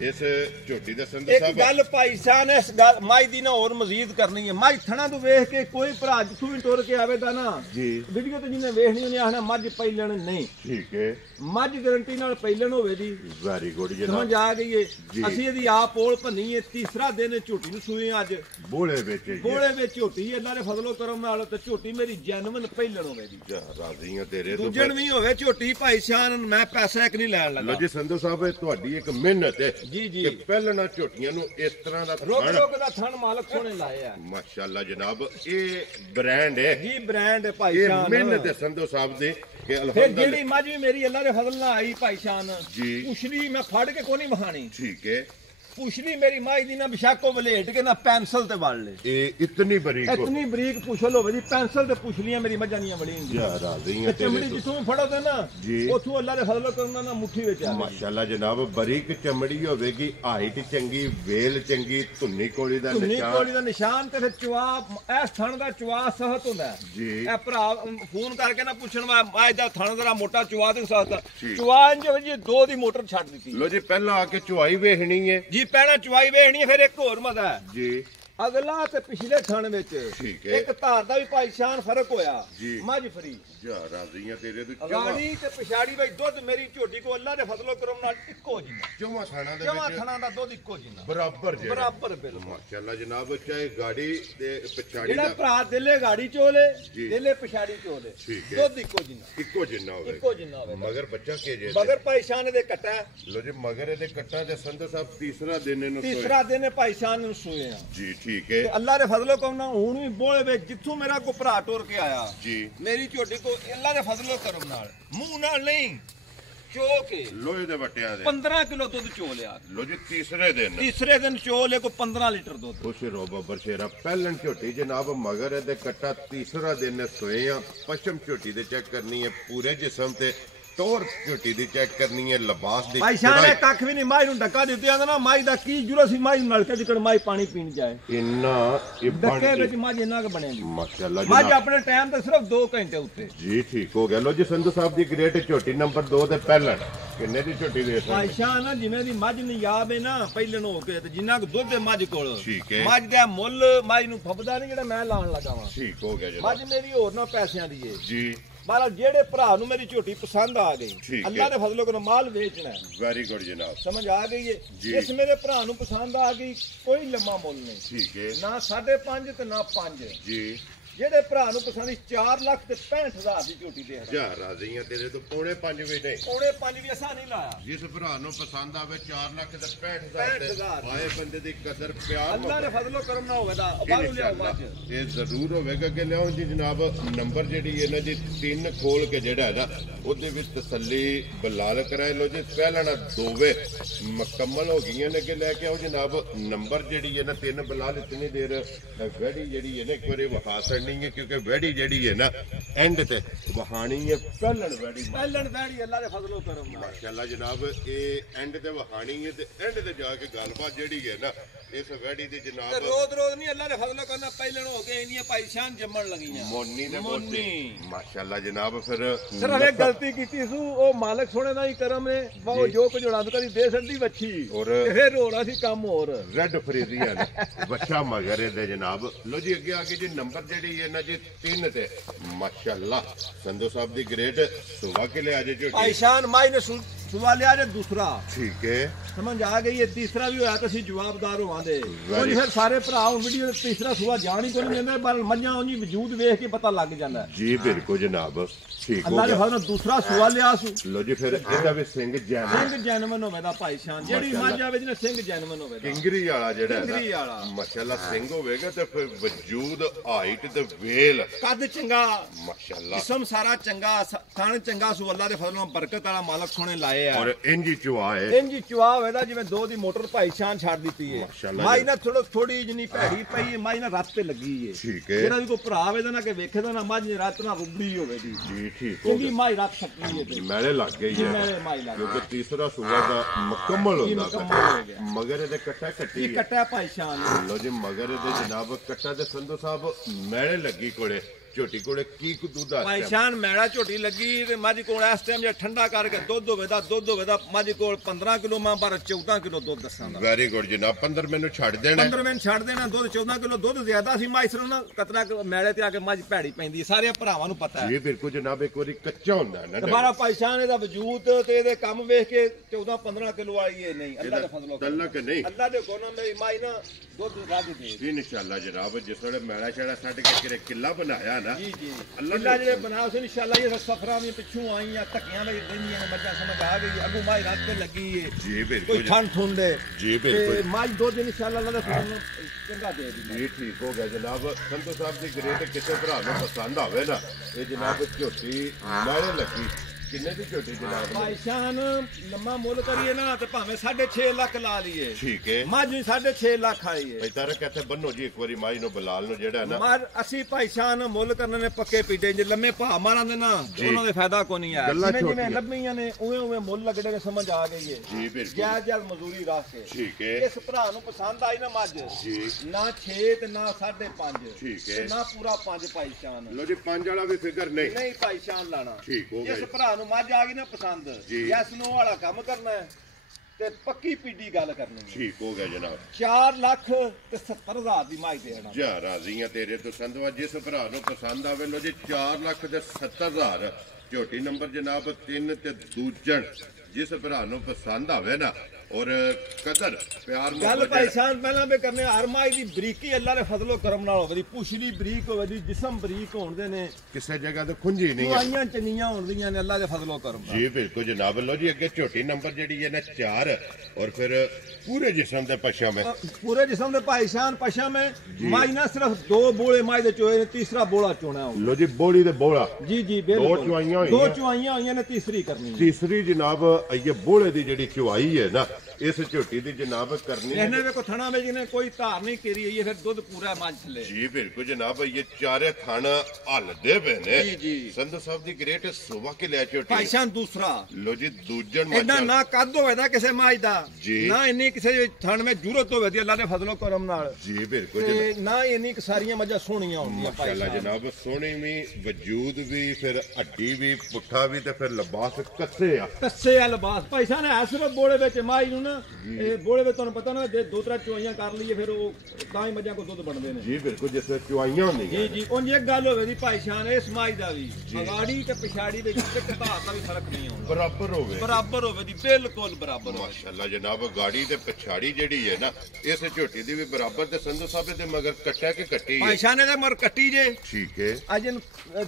ਇਸ ਝੋਟੀ ਦਾ ਸੰਧੂ ਇੱਕ ਸਾਹਿਬ ਗੱਲ ਭਾਈ ਸਾਹਿਬ ਨੇ ਇਸ ਗੱਲ ਮੱਝ ਦੀ ਨਾ ਹੋਰ ਮਜ਼ੀਦ ਕਰਨੀ ਹੈ। ਮੱਝ ਥਣਾ ਤੋਂ ਵੇਖ ਕੇ ਕੋਈ ਭਰਾ ਜਿੱਥੋਂ ਵੀ ਟੁਰ ਕੇ ਆਵੇ ਤਾਂ ਨਾ ਜੀ ਵੀਡੀਓ ਤੇ ਜਿਹਨੇ ਵੇਖਣੀ ਉਹਨੇ ਆਖਣਾ ਮੱਝ ਪਹਿਲਣ ਨਹੀਂ। ਠੀਕ ਹੈ, ਮੱਝ ਗਾਰੰਟੀ ਨਾਲ ਪਹਿਲਣ ਹੋਵੇ ਜੀ। ਵੈਰੀ ਗੁੱਡ ਜਨਾਬ। ਸਮਝ ਆ ਗਈ ਏ? ਅਸੀਂ ਇਹਦੀ ਆਪ ਪੋਲ ਭੰਨੀ ਏ। ਤੀਸਰਾ ਦਿਨ ਝੋਟੀ ਨੂੰ ਸੂਏ ਅੱਜ ਬੋਲੇ ਵਿੱਚ ਝੋਟੀ ਅੱਲਾ ਦੇ ਫਜ਼ਲੋ ਕਰਮ ਨਾਲ ਤੇ ਝੋਟੀ ਮੇਰੀ ਜੈਨਵਨ ਪਹਿਲਣ ਹੋਵੇ ਜੀ। ਰਾਜ਼ੀਆਂ ਤੇਰੇ ਤੋਂ। ਦੂਜਣ ਵੀ ਹੋਵੇ ਝੋਟੀ ਭਾਈ ਸ਼ਾਨ ਮੈਂ ਪੈਸਾ ਇੱਕ ਨਹੀਂ ਲੈਣ ਲੱਗਾ। ਲੋ ਜੀ ਸੰਧੂ ਸਾਹਿਬ ਇਹ ਤੁਹਾਡੀ ਇੱਕ ਮਿਹਨਤ ਹੈ ਜੀ ਕਿ ਪਹਿਲਣਾ ਝੋਟੀਆਂ ਨੂੰ ਇਸ ਤਰ੍ਹਾਂ ਦਾ ਰੋਕ ਦਾ ਥਣ ਮਾਲਕ ਸੋਹਣੇ ਲਾਏ ਆ। ਮਾਸ਼ਾਅੱਲਾ ਜਨਾਬ। ਇਹ ਬ੍ਰਾਂਡ ਹੈ ਜੀ, ਬ੍ਰਾਂਡ ਹੈ ਭਾਈ ਸ਼ਾਨ। ਇਹ ਮਿਹਨਤ ਹੈ ਸੰਧੂ ਸਾਹਿਬ ਦੀ ਕਿ ਫਿਰ ਅਲਹਮਦੁਲਿਲਾ। ਜਿਹੜੀ ਮੱਝ ਵੀ ਮੇਰੀ ਅੱਲਾ ਦੇ ਫਜ਼ਲ ਨਾਲ ਆਈ ਭਾਈ ਸ਼ਾਨ ਜੀ ਪੁਛਲੀ ਮੈਂ ਫੜ ਕੇ ਕੋਈ ਨਹੀਂ ਵਹਾਣੀ। ਠੀਕ ਹੈ, ਪੁਛਲੀ ਮੇਰੀ ਮਾਈ ਦੀ ਨਾ ਬਿਸ਼ਾਕੋ ਵਲੇਟ ਕੇ ਨਾ ਪੈਨਸਲ ਤੇ ਵੜ ਲੈ। ਇਹ ਇਤਨੀ ਬਰੀਕ ਇਤਨੀ ਬਰੀਕ ਪੁਛਲ ਹੋਵੇ ਜੀ, ਪੈਨਸਲ ਤੇ ਪੁਛਲੀਆਂ ਮੇਰੀ ਮੱਝਾਂ ਦੀਆਂ ਬੜੀਆਂ ਜਾ ਰਾਜ਼ੀਆਂ ਤੇਰੇ ਚਮੜੀ ਤੋਂ। ਜਿੱਥੋਂ ਵੀ ਫੜੋ ਤੇ ਨਾ ਜੀ ਉਥੋਂ ਅੱਲਾ ਦੇ ਫਜ਼ਲ ਕਰਨਾ ਨਾ ਮੁੱਠੀ ਵਿੱਚ ਆ। ਮਾਸ਼ਾਅੱਲਾ ਜਨਾਬ। ਬਰੀਕ ਚਮੜੀ ਹੋਵੇਗੀ, ਹਾਈਟ ਚੰਗੀ, ਵੇਲ ਚੰਗੀ, ਧੁੰਨੀ ਕੋਲੀ ਦਾ ਨਿਸ਼ਾਨ ਤੇ ਫਿਰ ਚਵਾ ਇਸ ਥਣ ਦਾ ਚਵਾ ਸਖਤ ਹੁੰਦਾ ਜੀ। ਇਹ ਭਰਾ ਫੋਨ ਕਰਕੇ ਨਾ ਪੁੱਛਣ ਵਾ ਮੈਂ ਇਹਦਾ ਥਣ ਜ਼ਰਾ ਮੋਟਾ ਚਵਾ ਦੇ ਸਕਦਾ। ਚਵਾ ਇੰਜ ਜੀ 2 ਦੀ ਮੋਟਰ ਛੱਡ ਦਿੱਤੀ। ਲੋ ਜੀ ਪਹਿਲਾਂ ਆ ਕੇ ਚੁਆਈ ਵੇਖਣੀ ਹੈ ਜੀ ਪਹਿਲਾਂ ਚਵਾਈ ਵੇਖਣੀ ਹੈ। ਫਿਰ ਇੱਕ ਹੋਰ ਮਜ਼ਾ ਹੈ ਜੀ। ਅਗਲਾ ਤੇ ਪਿਛਲੇ ਥਣ ਵਿੱਚ ਠੀਕ ਹੈ। ਇੱਕ ਧਾਰ ਦਾ ਵੀ ਭਾਈ ਸ਼ਾਨ ਫਰਕ ਹੋਇਆ ਜੀ। ਮੱਝ ਫਰੀ ਜਾ ਰਾਜ਼ੀਆਂ ਤੇਰੇ ਤੋਂ ਗਾੜੀ ਤੇ ਪਿਛਾੜੀ ਵਿੱਚ ਦੁੱਧ ਮੇਰੀ ਝੋਟੀ ਕੋ ਅੱਲਾ ਦੇ ਫਜ਼ਲੋ ਕਰਮ ਨਾਲ ਇੱਕੋ ਜਿਹਾ ਚੌਵਾਂ ਥਾਣਾ ਦੇ ਜਮਾ ਵਿੱਚ ਥਣਾ ਦਾ ਦੁੱਧ ਇੱਕੋ ਜਿਹਾ ਬਰਾਬਰ ਜਿਹੜਾ ਬਰਾਬਰ ਬਿਲਕੁਲ ਮਾਸ਼ਾਅੱਲਾ ਜਨਾਬ ਚਾਹੇ ਗਾੜੀ ਤੇ ਪਛਾੜੀ ਜਿਹੜਾ ਦਾ ਭਰਾ ਦਿਲੇ ਗਾੜੀ ਚੋਲੇ ਜੀ। ਦਿਲੇ ਪਿਛਾੜੀ ਚੋਲੇ ਠੀਕ ਹੈ। ਦੁੱਧ ਇੱਕੋ ਜਿਹਾ ਇੱਕੋ ਜਿੰਨਾ ਹੋਵੇ ਇੱਕੋ ਜਿਹਾ ਹੋਵੇ ਮਗਰ ਬੱਚਾ ਕੇ ਜੇ ਮਗਰ ਭਾਈ ਸ਼ਾਨ ਦੇ ਕੱਟਾ ਲੋ ਜੀ ਮਗਰ ਇਹਦੇ ਕੱਟਾ ਤੇ ਸੰਧੂ ਸਾਹਿਬ ਤੀਸਰਾ ਦਿਨ ਇਹਨੂੰ ਸੋਏ। ਤੀਸਰਾ ਦਿਨ ਇਹ ਭਾਈ ਸ਼ਾਨ ਨੂੰ ਸੂਏ ਆ ਜੀ ਠੀਕ ਹੈ ਤੇ ਅੱਲਾ ਦੇ ਫਜ਼ਲੋ ਕਰਮ ਨਾਲ ਹੁਣ ਵੀ ਬੋਲੇ ਵਿੱਚ ਜਿੱਥੋਂ ਮੇਰਾ ਕੋ ਭਰਾ ਟੁਰ ਕੇ ਆਇਆ ਜੀ ਮੇਰੀ ਝੋਟੀ ਕੋ ਅੱਲਾ ਦੇ ਫਜ਼ਲੋ ਕਰਮ ਨਾਲ ਮੂੰਹ ਨਾਲ ਨਹੀਂ ਚੋ ਕੇ ਲੋਹੇ ਦੇ ਵੱਟਿਆਂ ਦੇ 15 ਕਿਲੋ ਦੁੱਧ ਚੋ ਲਿਆ ਲੋ ਜੀ ਤੀਸਰੇ ਦਿਨ ਤੀਸਰੇ ਦਿਨ ਚੋ ਲੈ ਕੋ 15 ਲੀਟਰ ਦੁੱਧ ਖੁਸ਼ ਰੋ ਬੱਬਰ ਸ਼ੇਰਾ ਪਹਿਲਣ ਝੋਟੀ ਜਨਾਬ ਮਗਰ ਇਹਦੇ ਕੱਟਾ ਤੀਸਰਾ ਦਿਨ ਸੋਏ ਆ ਪਸ਼ਮ ਝੋਟੀ ਦੇ ਚੈੱਕ ਕਰਨੀ ਹੈ ਪੂਰੇ ਜਿਸਮ ਤੇ ਟੋਰ ਝੋਟੀ ਦੀ ਚੈੱਕ ਕਰਨੀ ਹੈ ਲਿਬਾਸ ਦੀ ਭਾਈ ਸ਼ਾਨ ਇਹ ਕੱਖ ਵੀ ਨਹੀਂ ਮਾਈ ਨੂੰ ਡੱਕਾ ਦਿੱਤੇ ਆਂਦਾ ਨਾ ਮਾਈ ਦਾ ਕੀ ਜੁਰਾ ਸੀ ਮਾਈ ਨੂੰ ਨਲਕੇ ਜਿਕੜ ਮਾਈ ਪਾਣੀ ਪੀਣ ਜਾਏ ਇੰਨਾ ਇਹ ਬਣ ਡੱਕੇ ਵਿੱਚ ਗਈ ਮੱਝ ਇੰਨਾ ਕ ਬਣੇਗੀ ਮਾਸ਼ਾਅੱਲਾ ਮੱਝ ਜਨਾਬ ਆਪਣੇ ਟਾਈਮ ਤੇ ਸਿਰਫ 2 ਘੰਟੇ ਉੱਤੇ ਜੀ ਠੀਕ ਹੋ ਗਿਆ ਲੋ ਜੀ ਸੰਧੂ ਸਾਹਿਬ ਦੀ ਗ੍ਰੇਟ ਝੋਟੀ ਨੰਬਰ 2 ਦੇ ਪਹਿਲਣ ਕਿੰਨੇ ਦੀ ਝੋਟੀ ਦੇ ਸਕਦੇ ਭਾਈ ਸ਼ਾਨ ਜਿਵੇਂ ਦੀ ਮੱਝ ਨਿਯਾਬ ਹੈ ਨਾ ਪਹਿਲਣ ਹੋ ਕੇ ਤੇ ਜਿੰਨਾ ਕੁ ਦੁੱਧ ਹੈ ਮੱਝ ਕੋਲ ਠੀਕ ਹੈ। ਮੱਝ ਦਾ ਮੁੱਲ ਮੱਝ ਨੂੰ ਫੱਬਦਾ ਨਹੀਂ ਜਿਹੜਾ ਮੈਂ ਲਾਉਣ ਲੱਗਾ ਵਾਂ ਠੀਕ ਹੋ ਗਿਆ ਮੱਝ ਜਨਾਬ ਮੇਰੀ ਹੋਰ ਨਾ ਪੈਸਿਆਂ ਦੀ ਏ ਜੀ ਮਹਾਰਾਜ ਜਿਹੜੇ ਭਰਾ ਨੂੰ ਮੇਰੀ ਝੋਟੀ ਪਸੰਦ ਆ ਗਈ ਠੀਕ ਅੱਲਾ ਹੈ। ਦੇ ਫਜ਼ਲੋਂ ਕੋਲ ਮਾਲ ਵੇਚਣਾ ਹੈ। ਵੈਰੀ ਗੁੱਡ ਜਨਾਬ ਸਮਝ ਆ ਗਈ ਏ ਜੀ। ਇਸ ਮੇਰੇ ਭਰਾ ਨੂੰ ਪਸੰਦ ਆ ਗਈ ਕੋਈ ਲੰਮਾ ਮੁੱਲ ਨਹੀਂ ਠੀਕ ਹੈ ਨਾ 5.5 ਤੇ ਨਾ 5 ਜੀ ਜਿਹੜੇ ਭਰਾ ਨੂੰ ਪਸੰਦ 4 ਲੱਖ ਤੇ 65,000 ਦੀ ਝੋਟੀ ਦੇ ਜਾ ਰਾਜ਼ੀਆਂ ਤੇਰੇ ਤੋਂ ਪੌਣੇ 5 ਵੀ ਨਹੀਂ ਪੌਣੇ 5 ਵੀ ਅਸਾਂ ਨਹੀਂ ਲਾਇਆ ਜਿਸ ਭਰਾ ਨੂੰ ਪਸੰਦ ਆਵੇ 4 ਲੱਖ ਤੇ 65,000 ਤੇ 65,000 ਆਏ ਬੰਦੇ ਦੀ ਕਦਰ ਪਿਆਰ ਅੱਲਾ ਦੇ ਫਜ਼ਲੋਂ ਕਰਮ ਨਾ ਹੋਵੇਗਾ ਇਹ ਬਾਹਰੋਂ ਲਿਆਓ ਇਨਸ਼ਾਅੱਲਾ ਮੱਝ ਇਹ ਜ਼ਰੂਰ ਹੋਵੇਗਾ ਕਿ ਲਿਆਓ ਜੀ ਜਨਾਬ ਨੰਬਰ ਜਿਹੜੀ ਇਹਨਾਂ ਦੀ 3 ਖੋਲ ਕੇ ਜਿਹੜਾ ਹੈ ਨਾ ਉਹਦੇ ਵਿੱਚ ਤਸੱਲੀ ਬਲਾਲ ਕਰਾਏ ਲੋ ਜੀ ਪਹਿਲਾਂ ਦੋਵੇਂ ਮੁਕੰਮਲ ਹੋ ਗਈਆਂ ਨੇ ਕਿ ਲੈ ਕੇ ਆਓ ਜਨਾਬ ਨੰਬਰ ਜਿਹੜੀ ਹੈ ਨਾ 3 ਬਲਾਲ ਇਤਨੀ ਦੇਰ ਵੈੜੀ ਜਿਹੜੀ ਹੈ ਨਾ ਇੱਕ ਵਾਰੀ ਵਹਾ ਛੱਡਣੀ ਹੈ ਕਿਉਂਕਿ ਵੈੜੀ ਜਿਹੜੀ ਹੈ ਨਾ ਐਂਡ ਤੇ ਵਹਾਣੀ ਹੈ ਪਹਿਲਣ ਵੈੜੀ ਪਹਿਲਣ ਬੈੜੀ ਅੱਲਾ ਦੇ ਫਜ਼ਲੋਂ ਕਰਮ ਨਾਲ ਮਾਸ਼ਾਅੱਲਾ ਜਨਾਬ ਇਹ ਐਂਡ ਤੇ ਵਹਾਣੀ ਹੈ ਤੇ ਐਂਡ ਤੇ ਜਾ ਕੇ ਗੱਲਬਾਤ ਜਿਹੜੀ ਹੈ ਨਾ ਇਸ ਵੈੜੀ ਦੀ ਤੇ ਜਨਾਬ ਰੋਜ਼ ਨਹੀਂ ਅੱਲਾ ਦੇ ਫਜ਼ਲੋਂ ਕਰਨਾ ਪਹਿਲਣ ਹੋ ਕੇ ਇੰਨੀਆਂ ਭਾਈ ਸ਼ਾਨ ਜੰਮਣ ਲੱਗੀਆਂ ਮੋਨੀ ਦੇ ਮੋਨੀ। ਮਾਸ਼ਾਅੱਲਾ ਜਨਾਬ ਫਿਰ ਸਿਰਫ ਇੱਕ ਗਲਤੀ ਕੀਤੀ ਸੂ ਉਹ ਮਾਲਕ ਸੋਹਣੇ ਦਾ ਹੀ ਕਰਮ ਨੇ ਉਹ ਜੋ ਕੁਝ ਉਡਾਂਦ ਕਦੀ ਦੇ ਸਕਦੀ ਵੱਛੀ ਔਰ ਤੇ ਫਿਰ ਹੋਣਾ ਸੀ ਕੰਮ ਹੋਰ ਰੈੱਡ ਫਰੀਜ਼ੀਆ ਨੇ ਬੱਚਾ ਮਗਰ ਇਹਦੇ ਜਨਾਬ ਲੋ ਜੀ ਅੱਗੇ ਆ ਕੇ ਜੀ ਨੰਬਰ ਜਿਹੜੀ ਹੈ ਨਾ ਜੀ 3 ਤੇ ਮਾਸ਼ਾਅੱਲਾ ਸੰਧੂ ਸਾਹਿਬ ਦੀ ਗ੍ਰੇਟ ਸੁਬਾ ਕੇ ਲਿਆ ਜੇ ਝੋਟੀ ਆਇਸ਼ਾਨ ਮਾਈ ਨੇ ਸੁਵਾ ਲਿਆ ਜੇ ਦੂਸਰਾ ਠੀਕ ਹੈ ਸਮਝ ਆ ਗਈ ਹੈ ਤੀਸਰਾ ਵੀ ਹੋਇਆ ਤਾਂ ਅਸੀਂ ਜਵਾਬਦਾਰ ਹੋਵਾਂਗੇ ਕੋਈ ਫਿਰ ਸਾਰੇ ਭਰਾ ਹੁਣ ਵੀਡੀਓ ਤੀਸਰਾ ਸੁਵਾ ਜਾਣ ਹੀ ਕੋਈ ਨਹੀਂ ਦਿੰਦੇ ਪਰ ਮੱਝਾਂ ਉਹਦੀ ਵਜੂਦ ਵੇਖ ਕੇ ਪਤਾ ਲੱਗ ਜਾਂਦਾ ਜੀ ਬਿਲਕੁਲ ਜਨਾਬ ਠੀਕ ਹੋ ਅੱਲਾ ਦੇ ਗਿਆ ਫਜ਼ਲ ਨਾਲ ਦੂਸਰਾ ਸੁਵਾ ਲਿਆ ਸੂ ਲੋ ਜੀ ਫਿਰ ਇਹਦਾ ਵੀ ਸਿੰਘ ਜੈਨ ਸਿੰਘ ਜੈਨਮਨ ਹੋਵੇਗਾ ਭਾਈ ਸ਼ਾਨ ਜਿਹੜੀ ਮੱਝ ਆਵੇ ਜਿਹਨੇ ਸਿੰਘ ਜੈਨਮਨ ਹੋਵੇਗਾ ਕਿੰਗਰੀ ਵਾਲਾ ਜਿਹੜਾ ਹੈ ਕਿੰਗਰੀ ਨਾ ਵਾਲਾ। ਮਾਸ਼ਾਅੱਲਾ ਸਿੰਘ ਹੋਵੇਗਾ ਤੇ ਫਿਰ ਵਜੂਦ ਹਾਈਟ ਤੇ ਵੇਲ ਕੱਦ ਚੰਗਾ ਮਾਸ਼ਾਅੱਲਾ ਜਿਸਮ ਸਾਰਾ ਚੰਗਾ ਖਾਣ ਚੰਗਾ ਸੂ ਅੱਲਾ ਦੇ ਫਜ਼ਲ ਨਾਲ ਬਰਕਤ ਵਾਲਾ ਮਾਲਕ ਸੋਹਣੇ ਲਾਏ ਆ ਔਰ ਇੰਜੀ ਚੁਆ ਹੈ ਇੰਜ ਚੁਆ ਹੋਵੇਦਾ ਜਿਵੇਂ 2 ਦੀ ਮੋਟਰ ਭਾਈ ਸ਼ਾਨ ਛੱਡ ਦਿੱਤੀ ਏ ਮਾਸ਼ਾਅੱਲਾ ਮਾਈ ਨਾ ਥੋੜੀ ਜਿੰਨੀ ਭੈੜੀ ਪਈ ਏ ਮਾਈ ਨਾ ਰੱਤ ਤੇ ਲੱਗੀ ਏ ਠੀਕ ਹੈ ਜਿਹੜਾ ਵੀ ਕੋਈ ਭਰਾ ਆਵੇਦਾ ਨਾ ਕਿ ਵੇਖੇਦਾ ਨਾ ਮੱਝ ਰੱਤ ਨਾ ਰੁੱਬੜੀ ਹੋਵੇਗੀ ਜੀ ਠੀਕ ਹੋ ਚੰਗੀ ਗਿਆ ਮਾਈ ਰੱਖ ਸਕਦੀ ਏ ਤੇ ਮੈਲੇ ਲੱਗ ਗਈ ਜੀ ਹੈ ਮੇਰੇ ਮਾਈ ਲੱਗ ਕਿਉਂਕਿ ਤੀਸਰਾ ਸੂਆ ਦਾ ਮੁਕੰਮਲ ਜੀ, ਹੁੰਦਾ ਮੁਕੰਮਲ ਹੋ ਗਿਆ। ਮਗਰ ਇਹਦੇ ਕੱਟਾ ਕੱਟੀ ਇਹ ਹੈ ਕੱਟਿਆ ਭਾਈ ਸ਼ਾਨ ਨੇ। ਲੋ ਜੀ ਮਗਰ ਇਹਦੇ ਜਨਾਬ ਕੱਟਾ ਤੇ ਸੰਧੂ ਸਾਹਿਬ ਮੈਲੇ ਲੱਗੀ ਕੋਲੇ ਝੋਟੀ ਕੋਲੇ ਕੀ ਕੁ ਦੁੱਧ ਆ ਭਾਈ ਸ਼ਾਨ ਮੈੜਾ ਝੋਟੀ ਲੱਗੀ ਤੇ ਮੱਝ ਕੋਲ ਇਸ ਟਾਈਮ ਜੇ ਠੰਡਾ ਕਰਕੇ ਦੁੱਧ ਹੋਵੇਦਾ ਮੱਝ ਕੋਲ 15 ਕਿਲੋ ਮਾਂ ਪਰ 14 ਕਿਲੋ ਦੁੱਧ ਦੱਸਾਂ ਦਾ ਵੈਰੀ ਗੁੱਡ ਜਨਾਬ 15 ਮੈਨੂੰ ਛੱਡ ਦੇਣਾ 15 ਮਿੰਟ ਛੱਡ ਦੇਣਾ ਦੁੱਧ 14 ਕਿਲੋ ਦੁੱਧ ਜ਼ਿਆਦਾ ਸੀ ਮਾਈ ਸਿਰੋਂ ਨਾ ਕਤਰਾ ਮੈਲੇ ਤੇ ਆ ਕੇ ਮੱਝ ਭੈੜੀ ਪੈਂਦੀ ਸਾਰੇ ਭਰਾਵਾਂ ਨੂੰ ਪਤਾ ਹੈ ਇਹ ਬਿਲਕੁਲ ਜਨਾਬ ਇੱਕ ਵਾਰੀ ਕੱਚਾ ਹੁੰਦਾ ਨਾ ਦੁਬਾਰਾ ਭਾਈ ਸ਼ਾਨ ਇਹਦਾ ਵਜੂਦ ਤੇ ਇਹਦੇ ਕੰਮ ਵੇਖ ਕੇ 14-15 ਕਿਲੋ ਵਾਲੀ ਇਹ ਨਹੀਂ ਅੱਲਾ ਦੇ ਫਜ਼ਲੋਂ ਤਲਕ ਨਹੀਂ ਅੱਲਾ ਦੇ ਕੋਲੋਂ ਮੇਰੀ ਮਾਈ ਨਾ ਦੁੱਧ ਰੱਜ ਦੇ ਇਨਸ਼ਾਅੱਲਾ ਜਨਾਬ ਜਿਸ ਵੇਲੇ ਮੈਲਾ ਛੜਾ ਛੱਡ ਕੇ ਕਿਰੇ ਕਿੱਲਾ ਬਣਾਇਆ ਨਾ ਜੀ ਜੀ ਅੱਲਾ ਅੱਲਾ ਜਿਹੜੇ ਬਣਾ ਉਸ ਇਨਸ਼ਾਅੱਲਾ ਇਹ ਸਫਰਾਂ ਵੀ ਪਿੱਛੋਂ ਆਈਆਂ ਧੱਕੀਆਂ ਵਿੱਚ ਰਹਿੰਦੀਆਂ ਨੇ ਮੱਝਾਂ ਸਮਝ ਆ ਗਈ ਅੱਗੋਂ ਮਾਈ ਰੱਜ ਤੇ ਲੱਗੀ ਏ ਜੀ ਕੋਈ ਬਿਲਕੁਲ ਠੰਡ ਠੁੰਡੇ ਜੀ ਤੇ ਬਿਲਕੁਲ ਮਾਈ ਦੁੱਧ ਇਨਸ਼ਾਅੱਲਾ ਅੱਲਾ ਦਾ ਫਜ਼ਲ ਨਾਲ ਚੰਗਾ ਦੇ ਦੀ ਜੀ ਠੀਕ ਹੋ ਗਿਆ ਜਨਾਬ ਸੰਧੂ ਸਾਹਿਬ ਦੀ ਗ੍ਰੇਟ ਕਿਸੇ ਭਰਾ ਨੂੰ ਪਸੰਦ ਆਵੇ ਨਾ ਇਹ ਜਨਾਬ ਝੋਟੀ ਮੈਲੇ ਲੱਗੀ ਕਿੰਨੇ ਦੀ ਝੋਟੀ ਜਨਾਬ ਨੇ? ਭਾਈ ਸ਼ਾਨ ਲੰਮਾ ਮੁੱਲ ਕਰੀਏ ਨਾ ਤੇ ਭਾਵੇਂ 6.5 ਲੱਖ ਲਾ ਲਈਏ ਠੀਕ ਹੈ ਮੱਝ ਵੀ 6.5 ਲੱਖ ਆਈ ਏ ਭਾਈ ਤਾਰਕ ਇੱਥੇ ਬੰਨੋ ਜੀ ਇੱਕ ਵਾਰੀ ਮਾਈ ਨੂੰ ਬਲਾਲ ਨੂੰ ਜਿਹੜਾ ਨਾ ਮਰ ਅਸੀਂ ਭਾਈ ਸ਼ਾਨ ਮੁੱਲ ਕਰਨੇ ਨੇ ਪੱਕੇ ਪੀਟੇ ਜੇ ਲੰਮੇ ਭਾ ਮਾਰਾਂਦੇ ਨਾ ਉਹਨਾਂ ਦੇ ਫਾਇਦਾ ਕੋਈ ਨਹੀਂ ਆ ਗੱਲਾਂ ਜਿਵੇਂ ਛੋਟੀਆਂ। ਲੱਭੀਆਂ ਨੇ ਉਵੇਂ ਮੁੱਲ ਲੱਗੜੇ ਨੇ ਸਮਝ ਆ ਗਈ ਏ ਜੀ ਬਿਲਕੁਲ ਜਾਇਜ਼ ਮਜ਼ਦੂਰੀ ਰੱਖ ਕੇ ਠੀਕ ਹੈ ਇਸ ਭਰਾ ਨੂੰ ਪਸੰਦ ਆਈ ਨਾ ਮੱਝ ਜੀ ਨਾ 6 ਤੇ ਨਾ 5.5 ਠੀਕ ਹੈ। ਤੇ ਨਾ ਪੂਰਾ 5 ਭਾਈ ਸ਼ਾਨ ਲੋ ਜੀ 5 ਵਾਲਾ ਵੀ ਫਿਕਰ ਨਹੀਂ ਨਹੀਂ ਭਾਈ ਸ਼ਾਨ ਲਾਣਾ ਠੀਕ ਹੋ ਜਿਸ ਗਿਆ ਭਰਾ ਨੂੰ ਮੱਝ ਆ ਗਈ ਨਾ ਪਸੰਦ ਜੀ। ਯੈਸ ਨੋ ਵਾਲਾ ਕੰਮ ਕਰਨਾ ਹੈ ਤੇ ਪੱਕੀ ਪੀਡੀ ਗੱਲ ਕਰਨੀ ਹੈ। ਠੀਕ ਹੋ ਗਿਆ ਜਨਾਬ। 4,70,000 ਦੀ ਮਾਈ ਦੇਣਾ ਜਾ ਰਾਜ਼ੀਆਂ ਤੇਰੇ ਤੋਂ ਸੰਧਵਾ। ਜਿਸ ਭਰਾ ਨੂੰ ਪਸੰਦ ਆਵੇ ਲੋ ਜੀ 4,70,000 ਝੋਟੀ ਨੰਬਰ ਜਨਾਬ 3 ਤੇ ਦੂਜਣ। ਜਿਸ ਭਰਾ ਨੂੰ ਪਸੰਦ ਆਵੇ ਨਾ ਔਰ ਕਦਰ ਪਿਆਰ ਗੱਲ ਭਾਈ ਸਾਹਿਬ ਪਹਿਲਾਂ ਵੀ ਕਰਨੇ ਹਰ ਮਾਈ ਦੀ ਬਰੀਕੀ ਅੱਲਾ ਦੇ ਫਜ਼ਲੋ ਕਰਮ ਨਾਲ ਹੋਵੇ, ਪੁਛੜੀ ਬਰੀਕ ਹੋਵੇ ਦੀ, ਜਿਸਮ ਬਰੀਕ ਹੋਣਦੇ ਨੇ, ਕਿਸੇ ਜਗ੍ਹਾ ਤੇ ਖੁੰਝੀ ਨਹੀਂ ਆਈਆਂ ਚੰਗੀਆਂ ਹੁੰਦੀਆਂ ਨੇ ਅੱਲਾ ਦੇ ਫਜ਼ਲੋ ਕਰਮ ਨਾਲ। ਜੀ ਬਿਲਕੁਲ ਜਨਾਬ। ਲੋ ਜੀ ਅੱਗੇ ਝੋਟੀ ਨੰਬਰ ਜਿਹੜੀ ਹੈ ਨਾ 4 ਔਰ ਫਿਰ पूरे जिस्म दे पशा में पूरे जिस्म दे भाईशान पशा में माई ना सिर्फ 2 बोले माई दे चोए ने, तीसरा बोला चुना है। लो जी बोली दे बोला जी जी दो चुआइयां हुई ने, तीसरी करनी है। तीसरी जनाब ये बोले दी जेडी चुआई है ना इस झोटी दी जनाब करनी है। ਇਹਨੇ ਵੇਖੋ ਥਣਾ ਵਿੱਚ ਨੇ ਕੋਈ ਧਾਰ ਨਹੀਂ ਕਰੀ ਇਹ ਫਿਰ ਦੁੱਧ ਪੂਰਾ ਮੱਝ ਥਲੇ। जी बिल्कुल जनाब। ये चारे थाना हलदे पे ने। जी जी संधू साहब दी ग्रेट सुबह के ले झोटी ਭਾਈशाਨ ਦੂਸਰਾ लो जी दूजन ਇਹਦਾ ਨਾ ਕੱਦ ਹੋਵੇ ਨਾ ਕਿਸੇ ਮੱਝ ਦਾ, जी ਨਾ ਇੰਨੀ ਕਿਸੇ ਥਣ ਵਿੱਚ ਜ਼ਰੂਰਤ ਹੋਵੇ ਦੀ ਅੱਲਾ ਦੇ ਫਜ਼ਲੋ ਕਰਮ ਨਾਲ। जी बिल्कुल ਤੇ ਨਾ ਇੰਨੀ ਸਾਰੀਆਂ ਮੱਝਾਂ ਸੋਹਣੀਆਂ ਹੁੰਦੀਆਂ माशाल्लाह जनाब। सोहनी भी वजूद भी फिर हड्डी भी पुट्ठा भी ते फिर लिबास कस्से आ ਕੱਸੇ ਆ ਲਿਬਾਸ। ਭਾਈशान ਹੈ ਸਿਰਫ ਬੋਲੇ ਵਿੱਚ ਮਾਈ ਨੂੰ ਨਾ ਇਹ ਬੋਲੇ ਵਿੱਚ ਤੁਹਾਨੂੰ ਪਤਾ ਨਾ ਜੇ 2-3 ਚੁਆਈਆਂ ਕਰ ਲਈਏ ਫਿਰ ਉਹ ਤਾਂ ਹੀ ਮੱਝਾਂ ਕੋ ਦੁੱਧ ਬਣਦੇ ਨੇ। जी बिल्कुल जिस चुआइयां होंदी ਜੀ ਜੀ ਉਂਝ ਇੱਕ ਗੱਲ ਹੋਵੇ ਦੀ ਭਾਈशान ਇਸ ਮਾਈ ਦਾ ਵੀ ਅਗਾੜੀ ਤੇ ਪਿਛਾੜੀ ਵਿੱਚ ਇੱਕ ਧਾਰ ਦਾ ਵੀ ਫਰਕ ਨਹੀਂ ਆਉਂਦਾ, बराबर होवे ਬਰਾਬਰ ਹੋਵੇ ਦੀ ਬਿਲਕੁਲ ਬਰਾਬਰ ਹੋਵੇ। माशाल्लाह जनाब। गाड़ी ते पिछाड़ी जेडी है ना इस झोटी दी भी बराबर ते संधू साहब दे मगर कट्टा के कट्टी है। ਭਾਈशान ਦੇ ਮਰ ਕੱਟੀ ਜੇ ठीक है ਅੱਜ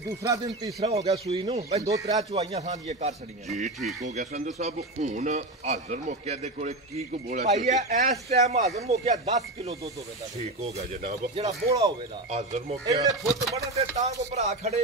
ਦੂਸਰਾ ਦਿਨ ਤੀਸਰਾ ਹੋ ਗਿਆ ਸੂਈ ਨੂੰ ਬਈ 2-3 ਚੁਆਈਆਂ ਸਾਂ ਦੀਆਂ ਕਰ ਛੜੀਆਂ जी ठीक हो गया संधू साहब। हुन हाजर मौके दे कोले की को बोला ਭਾਈ ਇਸ ਟਾਈਮ ਹਾਜ਼ਰ ਹੋ ਗਿਆ 10 ਕਿਲੋ ਦੁੱਧ ਹੋਵੇ ਦਾ ठीक हो गया जनाब। ਜਿਹੜਾ ਬੋਲਾ ਹੋਵੇ ਦਾ हाजर मौके ਇਹਦੇ ਫੁੱਟ ਬਣੇ ਤੇ ਤਾਂ ਕੋ ਭਰਾ ਖੜੇ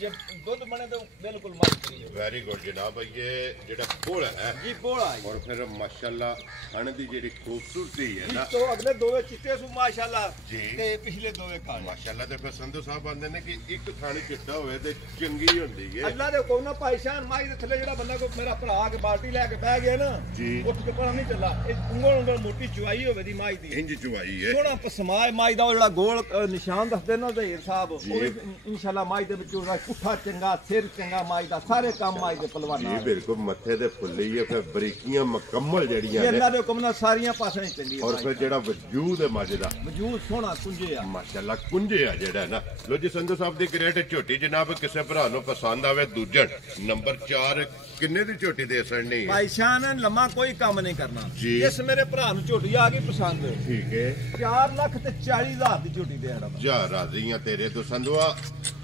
ਜੇ ਦੁੱਧ ਬਣੇ ਤੇ ਬਿਲਕੁਲ ਮੱਝ ਕਰੀ वेरी गुड जनाब। ये जेड़ा बोला है ਜੀ ਬੋਲਾ और फिर माशाल्लाह खाने दी जेडी खूबसूरती है ना तो अगले दोवे चिट्टे सु माशाल्लाह जी ते पिछले दोवे काले माशाल्लाह। ते फिर संधू साहब आंदे ने कि एक खानी चिट्टा होवे ते चंगी हुंदी है। अल्लाह दे को ना भाईशान माई दे थले जेड़ा बंदा को मेरा भरा के बाल्टी लेके बैठ गया ना जी उठ के पता नहीं चला ਉਂਗਲ ਉਂਗਲ मोटी चुआई होवे दी माई दी इंज चुआई है सोना पसमाए माई दा जेड़ा गोल निशान दसदे ना ज़हीर साहब इंशाल्लाह माई दे विचों पुठा चंगा सिर चंगा माई दा सारे काम माई दे पहलवान जी बिल्कुल मथे ते फुल्ली है फिर बरीकियां मुकम्मल जड़ियां ये अल्लाह दे हुक्म नाल सारियां पासे चंगी और फिर जेड़ा वजूद है मज दा वजूद सोना कुंजे आ माशाल्लाह कुंजे आ जेड़ा है ना। लो जी संधू साहब दी ग्रेट झोटी जनाब किसे भरा नु पसंद आवे दूजन नंबर 4 किन्ने दी झोटी दे सड़नी है। भाईशान लम्मा कोई काम नहीं करना जी। इस मेरे भरा नु झोटी आ गई पसंद ठीक है 4,40,000 ਦੀ ਝੋਟੀ ਦੇ ਆੜਾ जा राजियां तेरे तो संधुआ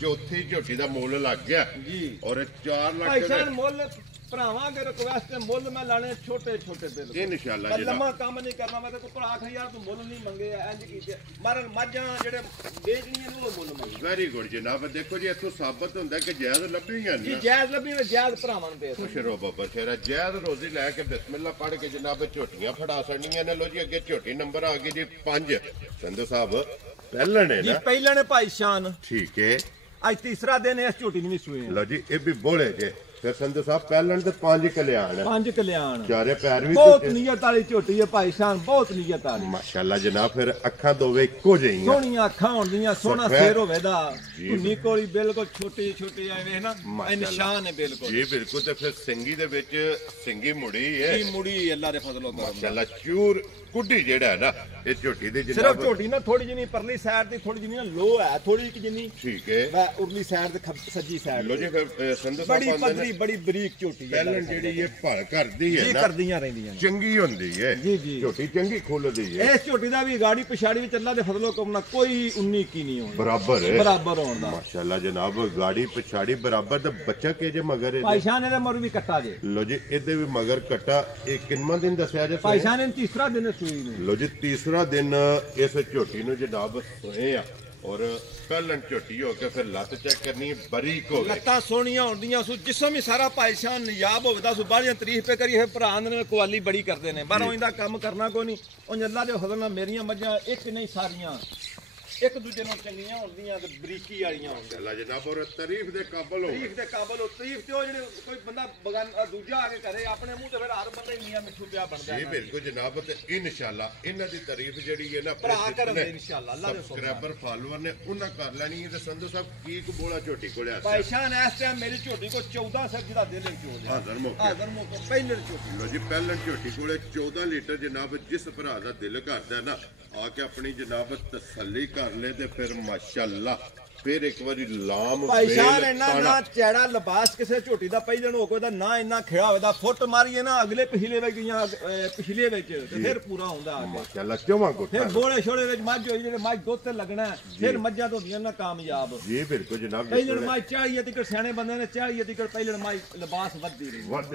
चौथी झोटी दा मोल लग गया जी और 4 लाख ਭਾਈशाਨ ਮੁੱਲ ਭਰਾਵਾਂ ਦੇ ਰਿਕਵੈਸਟ ਮੁੱਲ ਮੈਂ ਲਾਣੇ ਛੋਟੇ ਛੋਟੇ ਬਿਲ इंशाल्लाह जी ਲੰਮਾ ਕੰਮ ਨਹੀਂ ਕਰਨਾ। ਮੈਂ ਤੇ ਕੋ ਭਰਾ ਆਖ ਯਾਰ ਤੂੰ ਮੁੱਲ ਨਹੀਂ ਮੰਗੇ ਇੰਜ ਕੀਤੇ ਮਾਰਨ ਮੱਝਾਂ ਜਿਹੜੇ ਵੇਚਣੀਆਂ ਨੂੰ ਉਹ ਮੁੱਲ ਮੰਗੇ। वेरी गुड जनाब। देखो जी इथों साबित ਹੁੰਦਾ ਕਿ ਜਾਇਜ਼ ਲੱਭੀਆਂ ਜੀ ਨੇ। ਜਾਇਜ਼ ਲੱਭੀ ਤੇ ਜਾਇਜ਼ ਭਰਾਵਾਂ ਨੂੰ ਦੇ खुश रहो बाबा शेरा जायद रोजी लैके बिस्मिल्लाह पढ़ के जनाब झोटियां फड़ा सड़नियां ने। लो जी अगे झोटी नंबर आ गई जी 5 संधू साहब पहले ने ਜੀ ना ਪਹਿਲਾਂ ਨੇ ਭਾਈशान ठीक है। ਅੱਜ ਤੀਸਰਾ ਦਿਨ ਇਸ ਝੋਟੀ ਨੂੰ ਵੀ ਸੂਏ लो जी ये भी बोले के फिर संधू साहब पहले ते 5 कल्याण 5 ਕਲਿਆਣ चारे पैर भी ਬਹੁਤ ਨੀਅਤ ਵਾਲੀ ਝੋਟੀ ਹੈ ਭਾਈशान ਬਹੁਤ ਨੀਅਤ ਵਾਲੀ। माशाल्लाह जनाब। फिर अखा दोवे इको जईयां ਸੋਹਣੀਆਂ ਅੱਖਾਂ ਹੁੰਦੀਆਂ ਸੋਹਣਾ ਸਫੈਦ। ਸਿਰ ਹੋਵੇ ਦਾ ਜੀ। ਧੁੰਨੀ ਕੋਲੀ ਬਿਲਕੁਲ ਛੋਟੀ ਛੋਟੀ ਐਵੇਂ ਨਾ ਇਹ ਮਾਸ਼ਾਅੱਲਾ। ਨਿਸ਼ਾਨ ਹੈ ਬਿਲਕੁਲ जी बिल्कुल। ते फिर सिंगी दे विच सिंगी मुड़ी है ਇਹ ਮੁੜੀ ਅੱਲਾ ਦੇ ਫਜ਼ਲੋਂ ਤੋਂ माशाल्लाह। चूर कुड्डी जेड़ा है ना ये झोटी दे ਸਿਰਫ जनाब ਝੋਟੀ ਨਾ ਥੋੜੀ ਜਿਹੀ ਪਰਲੀ ਸਾਈਡ ਦੀ ਥੋੜੀ ਜਿਹੀ ਨਾ ਲੋ ਹੈ ਥੋੜੀ ਜਿਹੀ ਜਿੰਨੀ ठीक है। ਵਾ ਉਰਲੀ ਸਾਈਡ ਤੇ ਸੱਜੀ ਸਾਈਡ लो जी फिर संधू ਬੜੀ साहब आंदे ਪਤਲੀ ने ਬੜੀ ਬਰੀਕ ਝੋਟੀ ਹੈ ਪਹਿਲਾਂ ਜਿਹੜੀ ਇਹ ਭਲ ਕਰਦੀ ਹੈ ਜੀ ਨਾ ਕਰਦੀਆਂ ਰਹਿੰਦੀਆਂ ਨੇ ਚੰਗੀ ਹੁੰਦੀ ਹੈ। ਜੀ, ਜੀ। ਝੋਟੀ ਚੰਗੀ ਖੁੱਲਦੀ ਹੈ ਇਸ ਝੋਟੀ ਦਾ ਵੀ ਗਾੜੀ ਪਿਛਾੜੀ ਵਿੱਚ ਅੱਲਾ ਦੇ ਫਜ਼ਲੋਂ ਤੋਂ ਕੋਈ 19 ਕੀ ਨਹੀਂ ਹੋਣਾ ਬਰਾਬਰ ਹੈ ਬਰਾਬਰ ਹੋਣ ਦਾ। ਮਾਸ਼ਾਅੱਲਾ ਜਨਾਬ। ਗਾੜੀ ਪਛਾੜੀ ਬਰਾਬਰ ਤੇ ਬੱਚਾ ਕੇ ਜੇ ਮਗਰ ਹੈ ਭਾਈशान ਇਹਦੇ ਮਰ ਵੀ ਕੱਟਾ ਜੇ ਲੋ ਜੀ ਇਹਦੇ ਵੀ ਮਗਰ ਕਟਾ ਇਹ ਕਿੰਨਾ ਦਿਨ ਦੱਸਿਆ ਜੇ ਭਾਈशान ਨੇ ਤੀਸਰਾ ਦਿਨ ਸੂਈ ਨੂੰ ਲੋ ਜੀ ਤੀਸਰਾ ਦਿਨ ਇਸ ਝੋਟੀ ਨੂੰ ਜਨਾਬ ਸੋਏ ਆ ਔਰ ਪਹਿਲਾਂ ਝੋਟੀ ਹੋ ਕੇ ਫਿਰ ਲੱਤ ਚੈੱਕ ਕਰਨੀ ਬਰੀਕ ਹੋ ਗਈ। ਲੱਤਾਂ ਸੋਹਣੀਆਂ ਹੁੰਦੀਆਂ ਸੋ ਜਿਸਮ ਹੀ ਸਾਰਾ ਭਾਈशान ਨਿਯਾਬ ਹੋਵੇਦਾ ਸੋ ਬਾਹਲੀਆਂ ਤਾਰੀਫ ਪੇ ਕਰੀਏ ਭਰਾ ਨੇ ਕੁਆਲੀ ਬੜੀ ਕਰਦੇ ਨੇ ਬਾਹਰੋਂ ਇਹਦਾ ਕੰਮ ਕਰਨਾ ਕੋਈ ਨਹੀਂ ਉਹ ਅੱਲਾ ਦੇ ਫਜ਼ਲ ਨਾਲ ਮੇਰੀਆਂ ਮੱਝਾਂ ਇੱਕ ਨਹੀਂ ਸਾਰੀਆਂ ਇੱਕ ਦੂਜੇ ਨੂੰ ਚੰਗੀਆਂ ਹੁੰਦੀਆਂ ਤੇ ਬਰੀਕੀ ਵਾਲੀਆਂ ਹੁੰਦੀਆਂ। ਅੱਲਾ ਜਨਾਬ ਔਰ ਤਾਰੀਫ ਦੇ ਕਾਬਲ ਹੋ, ਤਾਰੀਫ ਦੇ ਕਾਬਲ ਹੋ। ਤਾਰੀਫ ਤੇ ਉਹ ਜਿਹੜੇ ਕੋਈ ਬੰਦਾ ਦੂਜਾ ਆ ਕੇ ਕਰੇ ਆਪਣੇ ਮੂੰਹ ਤੇ ਫਿਰ ਹਰ ਬੰਦਾ ਹੀ ਮੀਆਂ ਮਿੱਠੂ ਪਿਆ ਬਣਦਾ। ਜੀ ਬਿਲਕੁਲ ਜਨਾਬ, ਤੇ ਇਨਸ਼ਾਅੱਲਾ ਇਹਨਾਂ ਦੀ ਤਾਰੀਫ ਜਿਹੜੀ ਹੈ ਨਾ ਭਰਾ ਕਰਨਗੇ ਇਨਸ਼ਾਅੱਲਾ। ਅੱਲਾ ਦੇ ਸਬਸਕ੍ਰਾਈਬਰ ਫਾਲੋਅਰ ਨੇ ਉਹਨਾਂ ਕਰ ਲੈਣੀ ਹੈ। ਤੇ ਸੰਧੂ ਸਾਹਿਬ ਕੀ ਕਬੂਲਾ ਝੋਟੀ ਕੋਲ ਆ ਭਾਈਸ਼ਾਨ ਇਸ ਟਾਈਮ ਮੇਰੀ ਝੋਟੀ ਕੋ 14 ਸਰ ਦਾ ਦਿਲ ਵਿੱਚ ਹੋ ਗਿਆ। ਹਾਜ਼ਰ ਮੌਕੇ ਪਹਿਲੇ ਝੋਟੀ ਲੋ ਜੀ ਪਹਿਲਾਂ ਝੋਟੀ ਕੋਲੇ 14 ਲੀਟਰ ਜਨਾਬ ਜਿਸ ਭਰਾ ਦਾ ਦਿਲ ਕਰਦਾ ਨਾ ਆ ਕੇ ਆਪਣੀ ਜਨਾਬ ਤਸੱਲੀ ਕਰ ਲੈ ਤੇ ਫਿਰ ਮਾਸ਼ਾਅੱਲਾ ਫਿਰ ਇੱਕ ਵਾਰੀ ਲਾਮ ਭਾਈਸ਼ਾਨ ਇਹਨਾਂ ਨਾ ਚੈੜਾ ਲਿਬਾਸ ਕਿਸੇ ਝੋਟੀ ਦਾ ਪਹਿਲਣ ਹੋ ਕੋਈ ਦਾ ਨਾ ਇੰਨਾ ਖਿਆ ਹੋਵੇ ਦਾ ਫੁੱਟ ਮਾਰੀਏ ਨਾ ਅਗਲੇ ਪਿਛਲੇ ਵਿੱਚ ਜਾਂ ਪਿਛਲੇ ਵਿੱਚ ਤੇ ਫਿਰ ਪੂਰਾ ਹੁੰਦਾ ਆ ਮਾਸ਼ਾਅੱਲਾ ਚੋਵਾਂ ਕੋ ਫਿਰ ਗੋਲੇ ਛੋਲੇ ਵਿੱਚ ਮੱਝ ਹੋਈ ਜਿਹੜੇ ਮੱਝ ਦੁੱਧ ਤੇ ਲੱਗਣਾ ਫਿਰ ਮੱਝਾਂ ਤੋਂ ਹੁੰਦੀਆਂ ਨਾ ਕਾਮਯਾਬ। ਜੀ ਬਿਲਕੁਲ ਜਨਾਬ, ਪਹਿਲਣ ਮੱਝ ਚਾਹੀਏ ਤੇ ਸਿਆਣੇ ਬੰਦੇ ਨੇ ਚਾਹੀਏ ਤੇ ਪਹਿਲਣ ਮੱਝ ਲਿਬਾਸ ਵੱਧਦੀ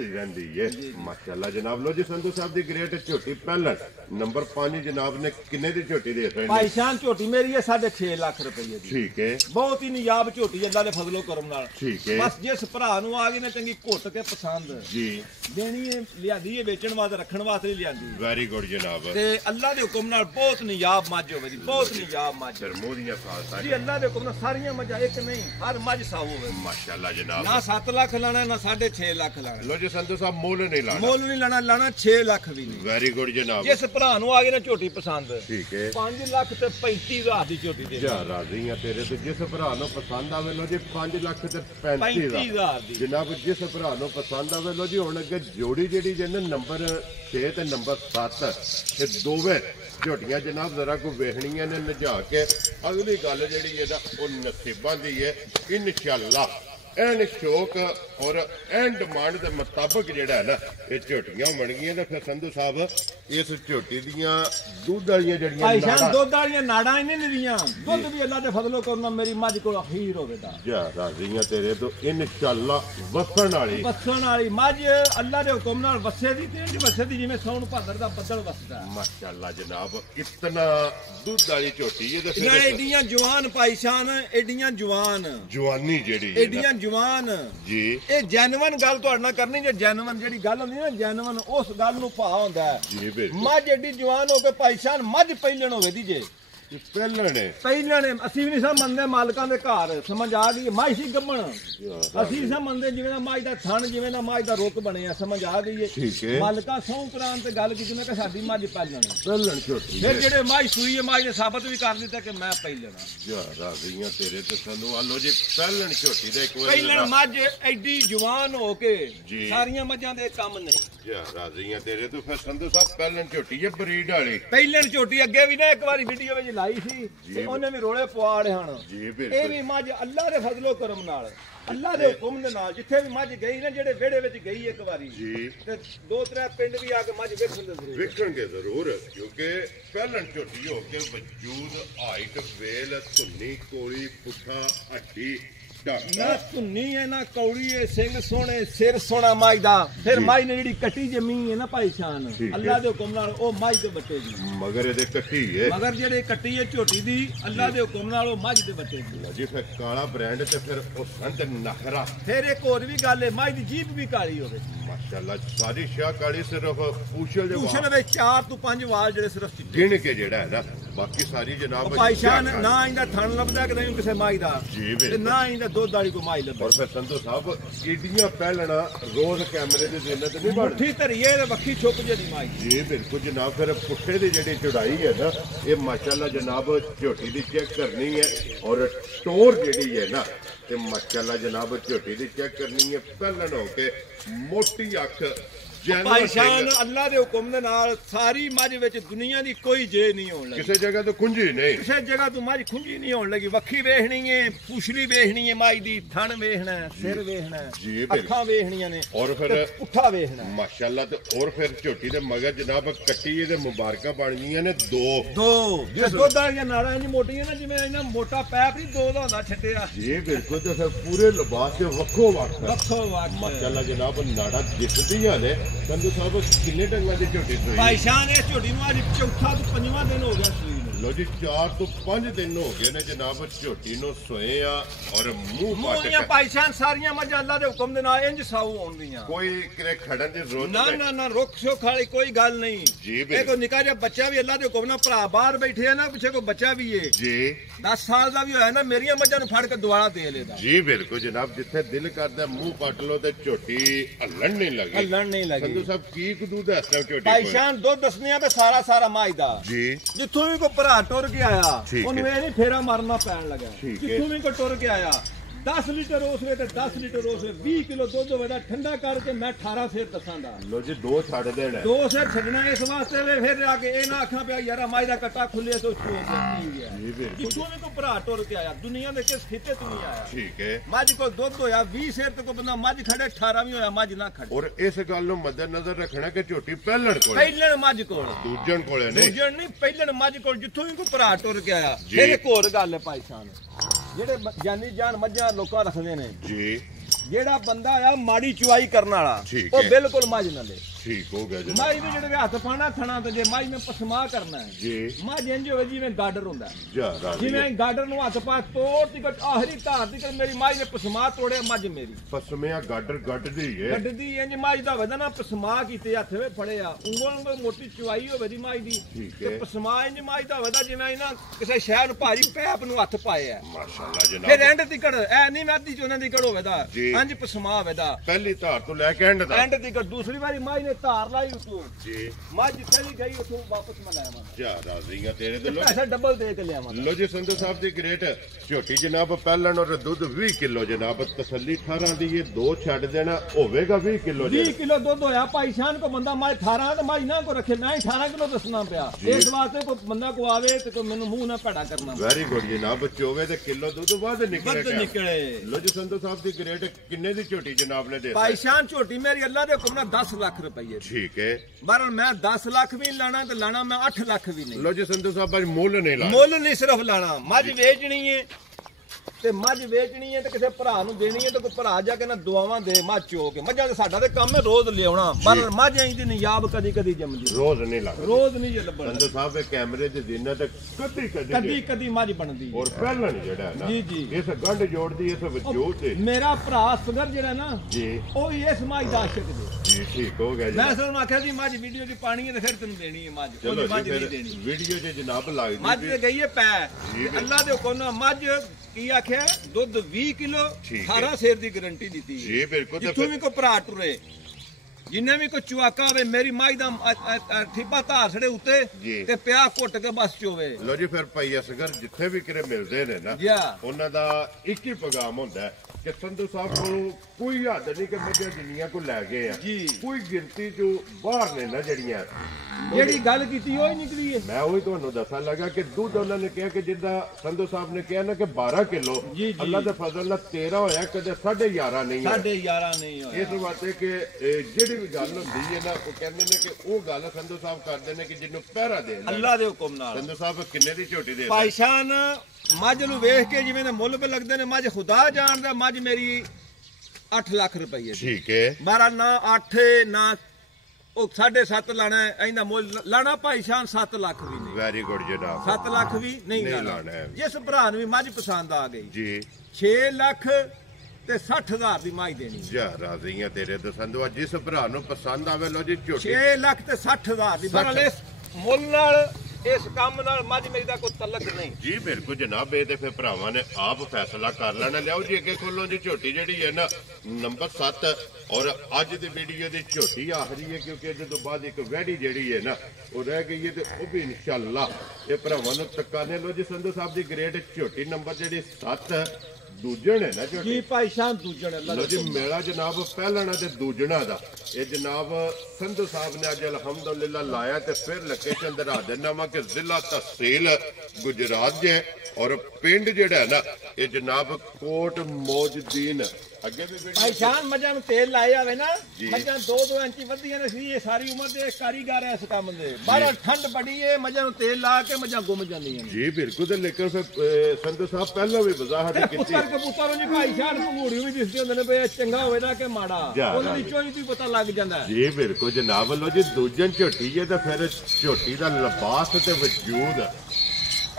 ਰਹਿੰਦੀ ਹੈ ਮਾਸ਼ਾਅੱਲਾ ਜਨਾਬ। ਲੋ ਜੀ ਸੰਧੂ ਸਾਹਿਬ ਦੀ ਗ੍ਰੇਟ ਝੋਟੀ ਪਹਿਲਣ ਨੰਬਰ 5 ਜਨਾਬ ਨੇ ਕਿੰਨੇ ਦੀ ਝੋਟੀ ਦੇ ਰਹੇ ਨੇ? ਭਾਈਸ਼ਾਨ ਝੋਟੀ ਮੇਰੀ ਹੈ 6.5 ਲੱਖ ਰੁਪਏ ਦੀ। ਠੀਕ ਹੈ, ਬਹੁਤ ਹੀ ਨਿਯਾਬ ਝੋਟੀ ਅੱਲਾ ਦੇ ਫਜ਼ਲੋ ਕਰਮ ਨਾਲ। ਠੀਕ ਹੈ, ਬਸ ਜਿਸ ਭਰਾ ਨੂੰ ਆ ਗਈ ਨਾ ਚੰਗੀ ਘੁੱਟ ਕੇ ਪਸੰਦ ਜੀ ਦੇਣੀ ਹੈ ਲਿਆਂਦੀ ਹੈ ਵੇਚਣ ਵਾਸਤੇ ਰੱਖਣ ਵਾਸਤੇ ਲਿਆਂਦੀ। ਵੈਰੀ ਗੁੱਡ ਜਨਾਬ। ਤੇ ਅੱਲਾ ਦੇ ਹੁਕਮ ਨਾਲ ਬਹੁਤ ਨਿਯਾਬ ਮੱਝ ਹੋਵੇ ਜੀ, ਬਹੁਤ ਨਿਯਾਬ ਮੱਝ। ਫਿਰ ਮੋਦੀਆਂ ਖਾਲਸਾ ਜੀ ਅੱਲਾ ਦੇ ਹੁਕਮ ਨਾਲ ਸਾਰੀਆਂ ਮੱਝਾਂ ਇੱਕ ਨਹੀਂ ਹਰ ਮੱਝ ਸਾਊ ਹੋਵੇ ਮਾਸ਼ਾਅੱਲਾ ਜਨਾਬ। ਨਾ 7 ਲੱਖ ਲਾਣਾ ਨਾ 6.5 ਲੱਖ ਲਾਣਾ। ਲੋ ਜੀ ਸੰਧੂ ਸਾਹਿਬ ਮੁੱਲ ਨਹੀਂ ਲਾਣਾ, ਮੁੱਲ ਨਹੀਂ ਲਾਣਾ, ਲਾਣਾ 6 ਲੱਖ ਵੀ ਨਹੀਂ। ਵੈਰੀ ਗੁੱਡ ਜਨਾਬ। ਜਿਸ ਭਰਾ ਨੂੰ ਆ ਗਈ ਨਾ ਝੋਟੀ ਪਸੰਦ ਠੀਕ ਹੈ 5 ਲੱਖ ਤੇ 35,000 ਦੀ ਝੋਟੀ ਦੇ ਜਾ ਰਾਜ਼ੀ ਆ ਤੇਰੇ ਤੇ। ਜਿਸ ਭਰਾ ਨੂੰ ਪਸੰਦ ਆਵੇ ਲੋ ਜੀ 5 ਲੱਖ ਤੇ 35,000 ਦੀ ਜਨਾਬ। ਜਿਸ ਭਰਾ ਨੂੰ ਪਸੰਦ ਆਵੇ ਲੋ ਜੀ ਹੁਣ ਅੱਗੇ ਜੋੜੀ ਜਿਹੜੀ ਜਿਹਨੇ ਨੰਬਰ 6 ਤੇ ਨੰਬਰ 7 ਇਹ ਦੋਵੇਂ ਝੋਟੀਆਂ ਜਨਾਬ ਜ਼ਰਾ ਕੋ ਵੇਖਣੀਆਂ ਨੇ ਨਜਾ ਕੇ। ਅਗਲੀ ਗੱਲ ਜਿਹੜੀ ਇਹਦਾ ਉਹ ਨਸੀਬਾਂ ਦੀ ਹੈ ਇਨਸ਼ਾਅੱਲਾ। ਐਨ ਸ਼ੌਕ ਔਰ ਐਨ ਡਿਮਾਂਡ ਦੇ ਮੁਤਾਬਕ ਜਿਹੜਾ ਹੈ ਨਾ ਇਹ ਝੋਟੀਆਂ ਬਣ ਗਈਆਂ। ਤੇ ਫਿਰ ਸੰਧੂ ਸਾਹਿਬ ਇਸ ਝੋਟੀ ਦੀਆਂ ਦੁੱਧ ਵਾਲੀਆਂ ਜਿਹੜੀਆਂ ਭਾਈਸ਼ਾਨ ਦੁੱਧ ਵਾਲੀਆਂ ਨਾੜਾਂ ਹੀ ਨਹੀਂ ਨਿਰੀਆਂ। ਦੁੱਧ ਵੀ ਅੱਲਾ ਦੇ ਫਜ਼ਲੋ ਕਰਨਾ ਮੇਰੀ ਮੱਝ ਕੋਲ ਅਖੀਰ ਹੋਵੇਗਾ। ਜਾ ਰਾਜ਼ੀਆਂ ਤੇਰੇ ਤੋਂ ਇਨਸ਼ਾਅੱਲਾ ਵਸਣ ਵਾਲੀ ਮੱਝ ਅੱਲਾ ਦੇ ਹੁਕਮ ਨਾਲ ਵਸੇ ਦੀ ਤੇ ਇੰਜ ਵਸੇ ਦੀ ਜਿਵੇਂ ਸੌਣ ਭਾਦਰ ਦਾ ਬੱਦਲ ਵਸਦਾ। ਮਾਸ਼ਾਅੱਲਾ ਜਨਾਬ ਇਤਨਾ ਦੁੱਧ ਵਾਲੀ ਝੋਟੀ ਹੈ। ਤੇ ਫਿਰ ਐਡੀਆਂ ਜਵਾਨ ਭਾਈਸ਼ਾਨ ਐਡੀਆਂ ਜਵਾਨੀ ਜਿਹੜੀ ਐਡੀਆਂ ਜਵਾਨ ਜੀ ਇਹ ਜੈਨੂਇਨ ਗੱਲ ਤੁਹਾਡੇ ਨਾਲ ਕਰਨੀ। ਜੇ ਜੈਨੂਇਨ ਜਿਹੜੀ ਗੱਲ ਹੁੰਦੀ ਨਾ ਜੈਨੂਇਨ ਉਸ ਗੱਲ ਨੂੰ ਭਾ ਹੁੰਦਾ ਜੀ ਬਿਲਕੁਲ। ਮੱਝ ਐਡੀ ਜਵਾਨ ਹੋ ਕੇ ਭਾਈਸ਼ਾਨ ਮੱਝ ਪਹਿਲਣ ਹੋਵੇ ਦੀ ਜੇ ਪਹਿਲਣ ਅਸੀਂ ਵੀ ਨਹੀਂ ਸਾ ਮੰਨਦੇ ਮਾਲਕਾਂ ਦੇ ਘਰ ਸਮਝ ਆ ਗਈ। ਮੱਝ ਸੀ ਗੱਬਣ ਅਸੀਂ ਸਾ ਮੰਨਦੇ ਜਿਵੇਂ ਦਾ ਮੱਝ ਦਾ ਥਣ ਜਿਵੇਂ ਦਾ ਮੱਝ ਦਾ ਰੁੱਕ ਬਣਿਆ ਸਮਝ ਆ ਗਈ ਹੈ। ਮਾਲਕਾਂ ਸਹੁੰ ਕੁਰਾਨ ਤੇ ਗੱਲ ਕੀਤੀ ਮੈਂ ਕਿ ਸਾਡੀ ਮੱਝ ਪਹਿਲਣ ਝੋਟੀ। ਫਿਰ ਜਿਹੜੇ ਮੱਝ ਸੂਈ ਹੈ ਮੱਝ ਨੇ ਸਾਬਤ ਵੀ ਕਰ ਦਿੱਤਾ ਕਿ ਮੈਂ ਪਹਿਲਣਾ। ਜਾ ਰਾਜ਼ੀਆਂ ਤੇਰੇ ਤੇ ਸਾਨੂੰ ਆਲੋ ਜੀ ਪਹਿਲਣ ਝੋਟੀ ਦਾ ਇੱਕ ਵਾਰ ਪਹਿਲਣ ਮੱਝ ਐਡੀ ਜਵਾਨ ਹੋ ਕੇ ਸਾਰੀਆਂ ਮੱਝਾਂ ਦੇ ਕੰਮ ਨਹੀਂ। ਜਾ ਰਾਜ਼ੀਆਂ ਤੇਰੇ ਤੋਂ ਫਿਰ ਸੰਧੂ ਸਾਹਿਬ ਪਹਿਲਣ ਝੋਟੀ ਹੈ ਬਰੀਡ ਵਾਲੀ। ਪਹਿਲਣ ਝੋਟੀ ਅੱਗੇ ਵੀ ਨਾ ਇੱਕ ਵਾਰੀ ਵੀਡੀਓ ਵਿੱਚ ਲਾਈ ਸੀ ਤੇ ਉਹਨੇ ਵੀ ਰੋਲੇ ਪਵਾੜੇ ਹਨ। ਇਹ ਵੀ ਮੱਝ ਅੱਲਾ ਦੇ ਫਜ਼ਲੋ ਕਰਮ ਨਾਲ ਅੱਲਾ ਦੇ ਹੁਕਮ ਦੇ ਨਾਲ ਜਿੱਥੇ ਵੀ ਮੱਝ ਗਈ ਨਾ ਜਿਹੜੇ ਵਿਹੜੇ ਵਿੱਚ ਗਈ ਇੱਕ ਵਾਰੀ ਤੇ 2-3 ਪਿੰਡ ਵੀ ਆ ਕੇ ਮੱਝ ਵੇਖਣਗੇ ਜ਼ਰੂਰ ਕਿਉਂਕਿ ਪਹਿਲਣ ਝੋਟੀ ਹੋ ਕੇ ਵਜੂਦ ਹਾਈਟ ਵੇਲ ਧੁੰਨੀ ਕੋਲੀ ਪੁੱਠਾ ਹੱਡੀ ਨਾ ਧੁੰਨੀ ਹੈ ਨਾ ਕੌੜੀ ਹੈ ਸਿੰਘ ਸੋਹਣੇ ਸਿਰ ਸੋਹਣਾ ਮੱਝ ਦਾ। ਫਿਰ ਮੱਝ ਨੇ ਜਿਹੜੀ ਕੱਟੀ ਜਮੀ ਹੈ ਨਾ ਭਾਈਸ਼ਾਨ ਅੱਲਾ ਦੇ ਹੁਕਮ ਨਾਲ ਉਹ ਮੱਝ ਦੇ ਬੱਚੇ ਦੀ ਮਗਰ ਇਹਦੇ ਕੱਟੀ ਹੈ ਮਗਰ ਜਿਹੜੇ ਕੱਟੀ ਹੈ ਝੋਟੀ ਦੀ ਅੱਲਾ ਦੇ ਹੁਕਮ ਨਾਲ ਉਹ ਮੱਝ ਦੇ ਬੱਚੇ ਦੀ ਜੀ। ਫਿਰ ਕਾਲਾ ਬ੍ਰਾਂਡ ਤੇ ਫਿਰ ਉਹ ਸੰਤ ਨਖਰਾ। ਫਿਰ ਇੱਕ ਹੋਰ ਵੀ ਗੱਲ ਹੈ ਮੱਝ ਦੀ ਜੀਭ ਵੀ ਕਾਲੀ ਹੋਵੇ ਮਾਸ਼ਾਅੱਲਾ ਸਾਰੀ ਸ਼ਾਹ ਕਾਲੀ ਸਿਰਫ ਪੂਛਲ ਵਿੱਚ 4 ਤੋਂ 5 ਵਾਲ ਜਿਹੜੇ ਸਿਰਫ ਗਿਣ ਕੇ ਜਿਹੜਾ ਹੈ ਨਾ ਬਾਕੀ ਸਾਰੀ ਜਨਾਬ ਭਾਈਸ਼ਾਨ ਨਾ ਇਹਦਾ ਥਣ ਲੱਭਦਾ ਕਿ ਨਹੀਂ ਕਿਸੇ ਮੱਝ ਦਾ ਤੇ ਨਾ ਇਹਦਾ ਦੁੱਧ ਵਾਲੀ ਕੋਈ ਮੱਝ ਲੱਭਦਾ। ਔਰ ਫਿਰ ਸੰਧੂ ਸਾਹਿਬ ਏਡੀਆਂ ਪਹਿਲਣਾ ਰੋਜ਼ ਕੈਮਰੇ ਦੇ ਜ਼ਿੰਨਤ ਨਹੀਂ ਬਣਦੀ। ਮੁੱਠੀ ਧਰੀਏ ਤੇ ਵੱਖੀ ਛੁਪ ਜਿਹੜੀ ਮੱਝ ਜੀ ਬਿਲਕੁਲ ਜਨਾਬ। ਫਿਰ ਪੁੱਠੇ ਦੀ ਜਿਹੜੀ ਚੜਾਈ ਹੈ ਨਾ ਇਹ ਮਾਸ਼ਾਅੱਲਾ ਜਨਾਬ ਝੋਟੀ ਦੀ ਚੈੱਕ ਕਰਨੀ ਹੈ ਔਰ ਟੋਰ ਜਿਹੜੀ ਹੈ ਨਾ ਤੇ ਮਾਸ਼ਾਅੱਲਾ ਜਨਾਬ ਝੋਟੀ ਦੀ ਚੈੱਕ ਕਰਨੀ ਹੈ। ਪਹਿਲਣ ਹੋ ਕੇ ਮੋਟੀ ਅੱਖ ਭਾਈਸ਼ਾਨ ਅੱਲਾ ਦੇ ਹੁਕਮ ਦੇ ਨਾਲ ਸਾਰੀ ਮੱਝ ਵਿੱਚ ਦੁਨੀਆ ਦੀ ਕੋਈ ਜੇ ਨਹੀਂ ਹੋਣ ਲੱਗੀ। ਕਿਸੇ ਜਗ੍ਹਾ ਤੋਂ ਖੁੰਝੀ ਨਹੀਂ, ਕਿਸੇ ਜਗ੍ਹਾ ਤੋਂ ਮੱਝ ਖੁੰਝੀ ਨਹੀਂ ਹੋਣ ਲੱਗੀ। ਵੱਖੀ ਵੇਖਣੀ ਹੈ, ਪੁਛਲੀ ਵੇਖਣੀ ਹੈ ਮੱਝ ਦੀ, ਥਣ ਵੇਖਣਾ, ਸਿਰ ਵੇਖਣਾ, ਅੱਖਾਂ ਵੇਖਣੀਆਂ ਨੇ ਔਰ ਫਿਰ ਪੁੱਠਾ ਵੇਖਣਾ ਮਾਸ਼ਾਅੱਲਾ। ਤੇ ਔਰ ਫਿਰ ਝੋਟੀ ਦੇ ਮਗਰ ਜਨਾਬ ਕੱਟੀ ਇਹਦੇ ਮੁਬਾਰਕਾਂ ਬਣ ਗਈਆਂ ਨੇ ਦੋ ਦੁੱਧ ਵਾਲੀਆਂ ਨਾੜਾਂ ਇੰਨੀ ਮੋਟੀਆਂ ਨਾ ਜਿਵੇਂ ਇਹਨਾਂ ਮੋਟਾ ਪੈਪ ਨਹੀਂ ਦੋ ਦਾ ਹੁੰਦਾ ਛੱਟਿਆ ਜੀ ਬਿਲਕੁਲ। ਤੇ ਫਿਰ ਪੂਰੇ ਲਿਬਾਸ ਦੇ ਵੱਖੋ ਵੱਖ ਮਾਸ਼ਾਅੱਲਾ ਜਨਾਬ ਨਾੜਾਂ ਦਿਖਦੀਆਂ ਨੇ। ਸੰਧੂ ਸਾਹਿਬ ਕਿੰਨੇ ਡੰਗਾਂ ਦੀ ਝੋਟੀ ਸੂਈ? ਭਾਈਸ਼ਾਨ ਇਸ ਝੋਟੀ ਨੂੰ ਅੱਜ ਚੌਥਾ ਤੋਂ 5ਵਾਂ ਦਿਨ ਹੋ ਗਿਆ ਸੂਈ ਨੂੰ। लो जी 4 ਤੋਂ 5 ਦਿਨ ਹੋ ਗਏ ਨੇ ਜਨਾਬ ਝੋਟੀ ਨੂੰ ਸੋਏ ਆ ਔਰ ਮੂੰਹ ਮੂੰਹਾਂ ਪਾਈਸ਼ਾਨ ਸਾਰੀਆਂ ਮੱਝਾਂ ਅੱਲਾ ਦੇ ਹੁਕਮ ਦੇ ਨਾਲ ਇੰਜ ਸਾਊ ਆਉਂਦੀਆਂ ਕੋਈ ਕਿਰੇ ਖੜਨ ਦੀ ਜ਼ਰੂਰਤ ਨਾ ਨਾ ਨਾ ਰੁੱਖ ਸੋਖ ਵਾਲੀ ਕੋਈ ਗੱਲ ਨਹੀਂ ਜੀ ਇਹ ਕੋਈ ਨਿੱਕਾ ਜਿਹਾ ਬੱਚਾ ਵੀ ਅੱਲਾ ਦੇ ਹੁਕਮ ਨਾਲ ਭਰਾ ਬਾਹਰ ਬੈਠੇ ਆ ਨਾ ਪਿੱਛੇ ਕੋਈ ਬੱਚਾ ਵੀ ਏ ਜੀ 10 ਸਾਲ ਦਾ ਵੀ ਹੋਇਆ ਨਾ ਮੇਰੀਆਂ ਮੱਝਾਂ ਨੂੰ ਫੜ ਕੇ ਦੁਆਲਾ ਦੇ ਲੈਦਾ ਜੀ ਬਿਲਕੁਲ ਜਨਾਬ ਜਿੱਥੇ ਦਿਲ ਕਰਦਾ ਮੂੰਹ ਪੱਟ ਲੋ ਤੇ ਝੋਟੀ ਹੱਲਣ ਨਹੀਂ ਲੱਗੀ ਸੰਧੂ ਸਾਹਿਬ ਕੀ ਕਦੂਦ ਹੈ ਇਸ ਝੋਟੀ ਪਾਈਸ਼ਾਨ ਦੁੱਧ ਦੱਸਣੀਆਂ ਤੇ ਸਾਰਾ ਮਾਝ ਦਾ ਜੀ ਜਿੱਥੋਂ ਵੀ ਕੋਈ ਭਰਾ ਟੁਰ ਕੇ ਆਇਆ ਉਹਨੂੰ ਇਹ ਨਹੀਂ ਫੇਰਾ ਮਾਰਨਾ ਪੈਣ ਲੱਗਾ ਜਿੱਥੋਂ ਵੀ ਕੋਈ ਟੁਰ ਕੇ ਆਇਆ 10 ਲੀਟਰ ਉਸ ਵੇ ਤੇ 10 ਲੀਟਰ ਉਸ ਵੇ 20 ਕਿਲੋ ਦੁੱਧ ਹੋਵੇਗਾ ਠੰਡਾ ਕਰਕੇ ਮੈਂ 18 ਸੇਰ ਦੱਸਾਂਗਾ ਲੋ ਜੀ 2 ਛੱਡ ਦੇਣਾ 2 ਸੇਰ ਛੱਡਣਾ ਇਸ ਵਾਸਤੇ ਵੇ ਫਿਰ ਆ ਕੇ ਇਹ ਨਾ ਅੱਖਾਂ ਪਿਆ ਯਾਰਾ ਮਾਝ ਦਾ ਕੱਟਾ ਖੁੱਲੇ ਤੋਂ ਚੋ ਗਿਆ ਜਿੱਥੋਂ ਵੀ ਕੋਈ ਭਰਾ ਟੁਰ ਕੇ ਆਇਆ ਦੁਨੀਆ ਦੇ ਕਿਸ ਖਿੱਤੇ ਤੋਂ ਨਹੀਂ ਆਇਆ ਠੀਕ ਹੈ ਮੱਝ ਕੋਲ ਦੁੱਧ ਹੋਇਆ 20 ਸੇਰ ਤੇ ਕੋਈ ਬੰਦਾ ਮੱਝ ਖੜੇ 18 ਵੀ ਹੋਇਆ ਮੱਝ ਨਾ ਖੜੇ ਔਰ ਇਸ ਗੱਲ ਨੂੰ ਮੱਦੇਨਜ਼ਰ ਰੱਖਣਾ ਕਿ ਝੋਟੀ ਪਹਿਲਣ ਮੱਝ ਕੋਲ ਦੂਜਣ ਕੋਲੇ ਨਹੀਂ ਦੂਜਣ ਨਹੀਂ ਪਹਿਲਣ ਮੱਝ ਕੋਲ ਜਿੱਥੋਂ ਵੀ ਕੋਈ ਭਰਾ ਟੁਰ ਕੇ ਆਇਆ ਫਿਰ ਇੱਕ ਹੋਰ ਗੱਲ ਹੈ ਭਾਈ ਸਾਹਿਬ ਜਿਹੜੇ ਜਾਨੀ ਜਾਨ ਮੱਝਾਂ ਲੋਕਾਂ ਰੱਖਦੇ ਨੇ ਜੀ ਜਿਹੜਾ ਬੰਦਾ ਆ ਮਾੜੀ ਚੁਆਈ ਕਰਨ ਵਾਲਾ ਉਹ ਬਿਲਕੁਲ ਮੱਝ ਨਾ ਲੈ ਠੀਕ ਹੋ ਗਿਆ ਜੀ ਮੱਝ ਦੇ ਜਿਹੜੇ ਹੱਥ ਪਾਣਾ ਥਣਾ ਤੇ ਜੇ ਮੱਝ ਨੇ ਪਸਮਾ ਕਰਨਾ ਹੈ ਜੀ ਮੱਝ ਇੰਜ ਹੋਵੇ ਜਿਵੇਂ ਗਾਡਰ ਹੁੰਦਾ ਜਿਵੇਂ ਗਾਡਰ ਨੂੰ ਹੱਥ ਪਾ ਤੋੜ ਟਿਕਟ ਆਖਰੀ ਧਾਰ ਟਿਕਟ ਮੇਰੀ ਮੱਝ ਨੇ ਪਸਮਾ ਤੋੜਿਆ ਮੱਝ ਮੇਰੀ ਪਸਮਿਆ ਗਾਡਰ ਗੱਡਦੀ ਏ ਗੱਡਦੀ ਇੰਜ ਮੱਝ ਦਾ ਵਦਾ ਨਾ ਪਸਮਾ ਕੀਤੇ ਹੱਥ ਵੇ ਫੜਿਆ ਉਂਗਲ ਮੋਟੀ ਚੁਆਈ ਹੋਵੇ ਦੀ ਮੱਝ ਦੀ ਤੇ ਪਸਮਾ ਇੰਜ ਮੱਝ ਦਾ ਵਦਾ ਜਿਵੇਂ ਇਹਨਾਂ ਕਿਸੇ ਸ਼ਹਿਰ ਨੂੰ ਭਾਰੀ ਪੈਪ ਨੂੰ ਹੱਥ ਪਾਇਆ ਮਾਸ਼ਾਅੱਲਾ ਜਨਾਬ ਫਿਰ ਐਂਡ ਟਿਕਟ ਐ ਨਹੀਂ ਨਾਦੀ ਚ ਉਹਨਾਂ ਦੀ ਕੜੋ ਵਦਾ ਇੰਜ ਪਸਮਾ ਵਦਾ ਪਹਿਲੀ ਧਾਰ ਤੋਂ ਲੈ ਕੇ ਐਂਡ ਟਿਕਟ ਦੂਸਰੀ ਵਾਰੀ ਮੱਝ ਨੇ ਧਾਰ ਲਾਈ ਉਤੋਂ ਜੀ ਮੱਝ ਜਿੱਥੇ ਵੀ ਗਈ ਉਥੋਂ ਵਾਪਸ ਮੈਂ ਲੈ ਆਵਾਂ ਜਾ ਰਾਜ਼ੀਆਂ ਤੇਰੇ ਤੇ ਲੋ ਪੈਸਾ ਡਬਲ ਦੇ ਕੇ ਲਿਆਵਾਂ ਲੋ ਜੀ ਸੰਧੂ ਸਾਹਿਬ ਦੀ ਗ੍ਰੇਟ ਝੋਟੀ ਜਨਾਬ ਪਹਿਲਣ ਔਰ ਦੁੱਧ 20 ਕਿਲੋ ਜਨਾਬ ਤਸੱਲੀ 18 ਦੀ ਇਹ 2 ਛੱਡ ਦੇਣਾ ਹੋਵੇਗਾ 20 ਕਿਲੋ 20 ਕਿਲੋ ਦੁੱਧ ਹੋਇਆ ਭਾਈ ਸ਼ਾਨ ਕੋ ਬੰਦਾ ਮੱਝ 18 ਤੇ ਮੱਝ ਨਾ ਕੋ ਰੱਖੇ ਨਾ 18 ਕਿਲੋ ਦੱਸਣਾ ਪਿਆ ਇਸ ਵਾਸਤੇ ਕੋਈ ਬੰਦਾ ਕੋ ਆਵੇ ਤੇ ਕੋਈ ਮੈਨੂੰ ਮੂੰਹ ਨਾ ਭੜਾ ਕਰਨਾ ਵੈਰੀ ਗੁੱਡ ਜਨਾਬ ਚੋਵੇ ਤੇ ਕਿਲੋ ਦੁੱਧ ਵੱਧ ਨਿਕਲੇ ਲੋ ਜੀ ਸੰਧੂ ਸਾਹਿਬ ਦੀ ਗ੍ਰੇਟ ਕਿੰਨੇ ਦੀ ਝੋਟੀ ਜਨਾਬ ਨੇ ਦੇ ਭਾਈ ਸ਼ਾਨ ਝੋਟੀ ਮੇਰੀ ਅੱਲਾ ਦੇ ਹੁਕਮ ਨਾਲ 10 ਲੱਖ ਰੁਪਏ ਠੀਕ ਹੈ ਬਾਰਨ ਮੈਂ 10 ਲੱਖ ਵੀ ਲਾਣਾ ਤੇ ਲਾਣਾ ਮੈਂ 8 ਲੱਖ ਵੀ ਨਹੀਂ ਲੋ ਜੀ ਸੰਧੂ ਸਾਹਿਬ ਅੱਜ ਮੁੱਲ ਨਹੀਂ ਲਾਣਾ ਮੁੱਲ ਨਹੀਂ ਸਿਰਫ ਲਾਣਾ ਮੱਝ ਵੇਚਣੀ ਏ ਤੇ ਮੱਝ ਵੇਚਣੀ ਹੈ ਤੇ ਕਿਸੇ ਭਰਾ ਨੂੰ ਦੇਣੀ ਹੈ ਤੇ ਕੋਈ ਭਰਾ ਜਾ ਕੇ ਨਾ ਦੁਆਵਾਂ ਦੇ ਮੱਝ ਚੋ ਕੇ ਮੱਝਾਂ ਤੇ ਸਾਡਾ ਤੇ ਕੰਮ ਹੈ ਰੋਜ਼ ਲਿਆਉਣਾ ਪਰ ਮੱਝ ਇੰਦੀ ਨਿਯਾਬ ਕਦੀ ਜੰਮਦੀ ਰੋਜ਼ ਨਹੀਂ ਲੱਗਦਾ ਰੋਜ਼ ਨਹੀਂ ਜੇ ਲੱਭਣਾ ਸੰਧੂ ਸਾਹਿਬ ਦੇ ਕੈਮਰੇ ਦੇ ਦਿਨਾਂ ਤੱਕ ਕਦੀ ਮੱਝ ਬਣਦੀ ਔਰ ਪਹਿਲਣ ਜਿਹੜਾ ਨਾ ਜੀ ਇਸ ਗੰਢ ਜੋੜਦੀ ਇਸ ਵਜੂਦ ਤੇ ਮੇਰਾ ਭਰਾ ਸਗਰ ਜਿਹੜਾ ਨਾ ਜੀ ਉਹ ਇਸ ਮੱਝ ਦਾ ਆਸ਼ਿਕ ਜੀ ਠੀਕ ਹੋ ਗਿਆ ਜੀ ਮੈਂ ਤੁਹਾਨੂੰ ਆਖਿਆ ਸੀ ਮੱਝ ਵੀਡੀਓ ਦੀ ਪਾਣੀ ਹੈ ਤੇ ਫਿਰ ਤੈਨੂੰ ਦੇਣੀ ਹੈ ਮੱਝ ਕੋਈ ਮੱਝ ਨਹੀਂ ਦੇਣੀ ਵੀਡੀਓ 'ਚ ਜਨਾਬ ਲੱਗਦੀ ਮੱਝ ਤੇ ਗਈ ਹੈ ਪੈ ਅੱਲਾ ਦੇ ਹੁਕਮ ਨਾਲ ਮੱਝ ਕੀ ਆਖਿਆ ਦੁੱਧ 20 ਕਿਲੋ 18 ਸੇਰ ਦੀ ਗਾਰੰਟੀ ਦਿੱਤੀ ਜੀ ਬਿਲਕੁਲ ਜਿੱਥੋਂ ਵੀ ਕੋਈ ਭਰਾ ਟੁਰੇ ਜਿੰਨੇ ਵੀ ਕੋਈ ਚੁਆਕਾ ਹੋਵੇ ਮੇਰੀ ਮਾਈ ਦਾ ਠੀਪਾ ਧਾਰ ਛੜੇ ਉੱਤੇ ਤੇ ਪਿਆ ਘੁੱਟ ਕੇ ਬਸ ਚੋਵੇ ਲੋ ਜੀ ਫਿਰ ਭਾਈ ਅਸਗਰ ਜਿੱਥੇ ਵੀ ਕਿਰੇ ਮਿਲਦੇ ਨੇ ਨਾ ਉਹਨਾਂ ਦਾ ਇੱਕ ਹੀ ਪੈਗਾਮ ਹੁੰਦਾ ਕਿ ਸੰਧੂ ਸਾਹਿਬ ਕੋਲ ਕੋਈ ਹੱਦ ਨਹੀਂ ਕਿ ਮੱਝਾਂ ਜਿੰਨੀਆਂ ਕੋ ਲੈ ਗਏ ਆ ਕੋਈ ਗਿਣਤੀ ਜੋ ਬਾਹਰ ਨੇ ਨਾ ਜਿਹੜੀ ਗੱਲ ਕੀਤੀ ਉਹ ਹੀ ਨਿਕਲੀ ਹੈ ਮੈਂ ਉਹੀ ਤੁਹਾਨੂੰ ਦੱਸਣ ਲੱਗਾ ਕਿ ਦੁੱਧ ਉਹਨਾਂ ਨੇ ਕਿਹਾ ਕਿ ਜਿੱਦਾਂ ਸੰਧੂ ਸਾਹਿਬ ਨੇ ਕਿਹਾ ਨਾ ਕਿ 12 ਕਿਲੋ ਅੱਲਾ ਦੇ ਫਜ਼ਲ ਨਾਲ 13 ਹੋਇਆ ਕਦੇ 11.5 ਨਹੀਂ 11.5 ਨਹੀਂ ਹੋਇਆ ਇਸ ਵਾਸਤੇ ਕਿ ਜਿਹੜੀ ਵੀ ਗੱਲ ਹੁੰਦੀ ਹੈ ਨਾ ਉਹ ਕਹਿੰਦੇ ਨੇ ਕਿ ਉਹ ਗੱਲ ਸੰਧੂ ਸਾਹਿਬ ਕਰਦੇ ਨੇ ਕਿ ਜਿਹਨੂੰ ਪਹਿਰਾ ਦੇ ਅੱਲਾ ਦੇ ਹੁਕਮ ਨਾਲ ਸੰਧੂ ਸਾਹਿਬ ਕਿੰਨੇ ਦੀ ਝੋਟੀ ਦੇ ਪਾਈਸ਼ਾਨ ਮੱਝ ਨੂੰ ਵੇਖ ਕੇ ਜਿਵੇਂ ਦੇ ਮੁੱਲ ਪੇ ਲੱਗਦੇ ਨੇ ਮੱਝ ਖੁਦਾ ਜਾਣਦਾ ਮੱਝ ਮੇਰੀ 8 ਲੱਖ ਰੁਪਏ ਠੀਕ ਹੈ ਮਾਰਾ ਨਾ 8 ਨਾ ਉਹ 7.5 ਲਾਣਾ ਇਹਦਾ ਮੁੱਲ ਲਾਣਾ ਪਾਈਸ਼ਾਨ 7 ਲੱਖ ਵੀ ਨਹੀਂ ਵੈਰੀ ਗੁੱਡ ਜਨਾਬ 7 ਲੱਖ ਵੀ ਨਹੀਂ ਲਾਣਾ ਜਿਸ ਭਰਾ ਨੂੰ ਵੀ ਮੱਝ ਪਸੰਦ ਆ ਗਈ ਜੀ 6 ਲੱਖ ਤੇ 60,000 ਦੀ ਮੱਝ ਦੇਣੀ ਜਾ ਰਾਜ਼ੀਆਂ ਤੇਰੇ ਤੋਂ ਸੰਧੂ ਜਿਸ ਭਰਾ ਨੂੰ ਪਸੰਦ ਆਵੇ ਲੋ ਜੀ ਝੋਟੀ 6 ਲੱਖ ਤੇ 60,000 ਦੀ ਪਰ ਇਸ ਮੁੱਲ ਨਾਲ ਇਸ ਕੰਮ ਨਾਲ ਮੱਝ ਮੇਰੀ ਦਾ ਕੋਈ ਤਲਕ ਨਹੀਂ ਜੀ ਬਿਲਕੁਲ ਜਨਾਬ ਇਹ ਤੇ ਫਿਰ ਭਰਾਵਾਂ ਨੇ ਆਪ ਫੈਸਲਾ ਕਰ ਲੈਣਾ ਲਿਆਓ ਜੀ ਅੱਗੇ ਖੋਲੋ ਜੀ ਝੋਟੀ ਜਿਹੜੀ ਹੈ ਨਾ ਨੰਬਰ 7 ਔਰ ਅੱਜ ਦੀ ਵੀਡੀਓ ਦੀ ਝੋਟੀ ਆਖਰੀ ਹੈ ਕਿਉਂਕਿ ਇਹਦੇ ਤੋਂ ਬਾਅਦ ਇੱਕ ਵੈੜੀ ਜਿਹੜੀ ਹੈ ਨਾ ਉਹ ਰਹਿ ਗਈ ਹੈ ਤੇ ਉਹ ਵੀ ਇਨਸ਼ਾਅੱਲਾ ਇਹ ਭਰਾਵਾਂ ਨੂੰ ਤੱਕਾਨੇ ਲੋ ਜੀ ਸੰਧੂ ਸਾਹਿਬ ਦੀ ਗ੍ਰੇਡ ਝੋਟੀ ਨੰਬਰ ਜਿਹੜੀ 7 ਦੂਜਣ ਹੈ ਨਾ ਝੋਟੀ ਜੀ ਭਾਈ ਸ਼ਾਨ ਦੂਜਣ ਲੋ ਜੀ ਮੇਲਾ ਜਨਾਬ ਪਹਿਲਣਾ ਤੇ ਦੂਜਣਾ ਦਾ ਇਹ ਜਨਾਬ ਸੰਧੂ ਸਾਹਿਬ ਨੇ ਅੱਜ ਅਲਹਮਦੁਲਿਲਾ ਲਾਇਆ ਤੇ ਫਿਰ ਲੱਕੇ ਚ ਅੰਦਰ ਆ ਦੇਣਾ ਵਾ ਕਿ ਜ਼ਿਲ੍ਹਾ ਤਹਿਸੀਲ ਗੁਜਰਾਤ ਜੇ ਔਰ ਪਿੰਡ ਜਿਹੜਾ ਨਾ ਇਹ ਜਨਾਬ ਕੋਟ ਮੌਜਦੀਨ ਅੱਗੇ ਵੀ ਭਾਈ ਸ਼ਾਨ ਮੱਝਾਂ ਨੂੰ ਤੇਲ ਲਾਏ ਆਵੇ ਨਾ ਮੱਝਾਂ 2-2 ਇੰਚੀ ਵੱਧੀਆਂ ਨੇ ਸੀ ਇਹ ਸਾਰੀ ਉਮਰ ਦੇ ਕਾਰੀਗਰ ਐ ਇਸ ਕੰਮ ਦੇ ਬਾਹਰ ਠੰਡ ਬੜੀ ਏ ਮੱਝਾਂ ਨੂੰ ਤੇਲ ਲਾ ਕੇ ਮੱਝਾਂ ਗੁੰਮ ਜਾਂਦੀਆਂ ਨੇ ਜੀ ਬਿਲਕੁਲ ਤੇ ਲੇਕਿਨ ਫਿਰ ਸੰਧੂ ਸਾਹਿਬ ਪਹਿਲਾਂ ਵੀ ਵਜ਼ਾਹਤ ਕੀਤੀ ਕਬੂਤਰ ਨੂੰ ਭਾਈ ਸ਼ਾਨ ਘੂੜੀ ਵੀ ਦਿਸਦੀ ਹੁੰਦੇ ਨੇ ਬਈ ਚੰਗਾ ਹੋਵੇ ਨਾ ਕਿ ਮਾੜਾ ਉਹਦੇ ਵਿੱਚੋਂ ਹੀ ਪਤਾ ਲੱਗ ਜਾਂਦਾ ਜੀ ਬਿਲਕੁਲ ਜਨਾਬ ਵੱਲੋਂ ਜੀ ਦੂਜਨ ਝੋਟੀ ਜੇ ਤਾਂ ਫਿਰ ਝੋਟੀ ਦਾ ਲਿਬਾਸ ਤੇ ਵਜੂਦ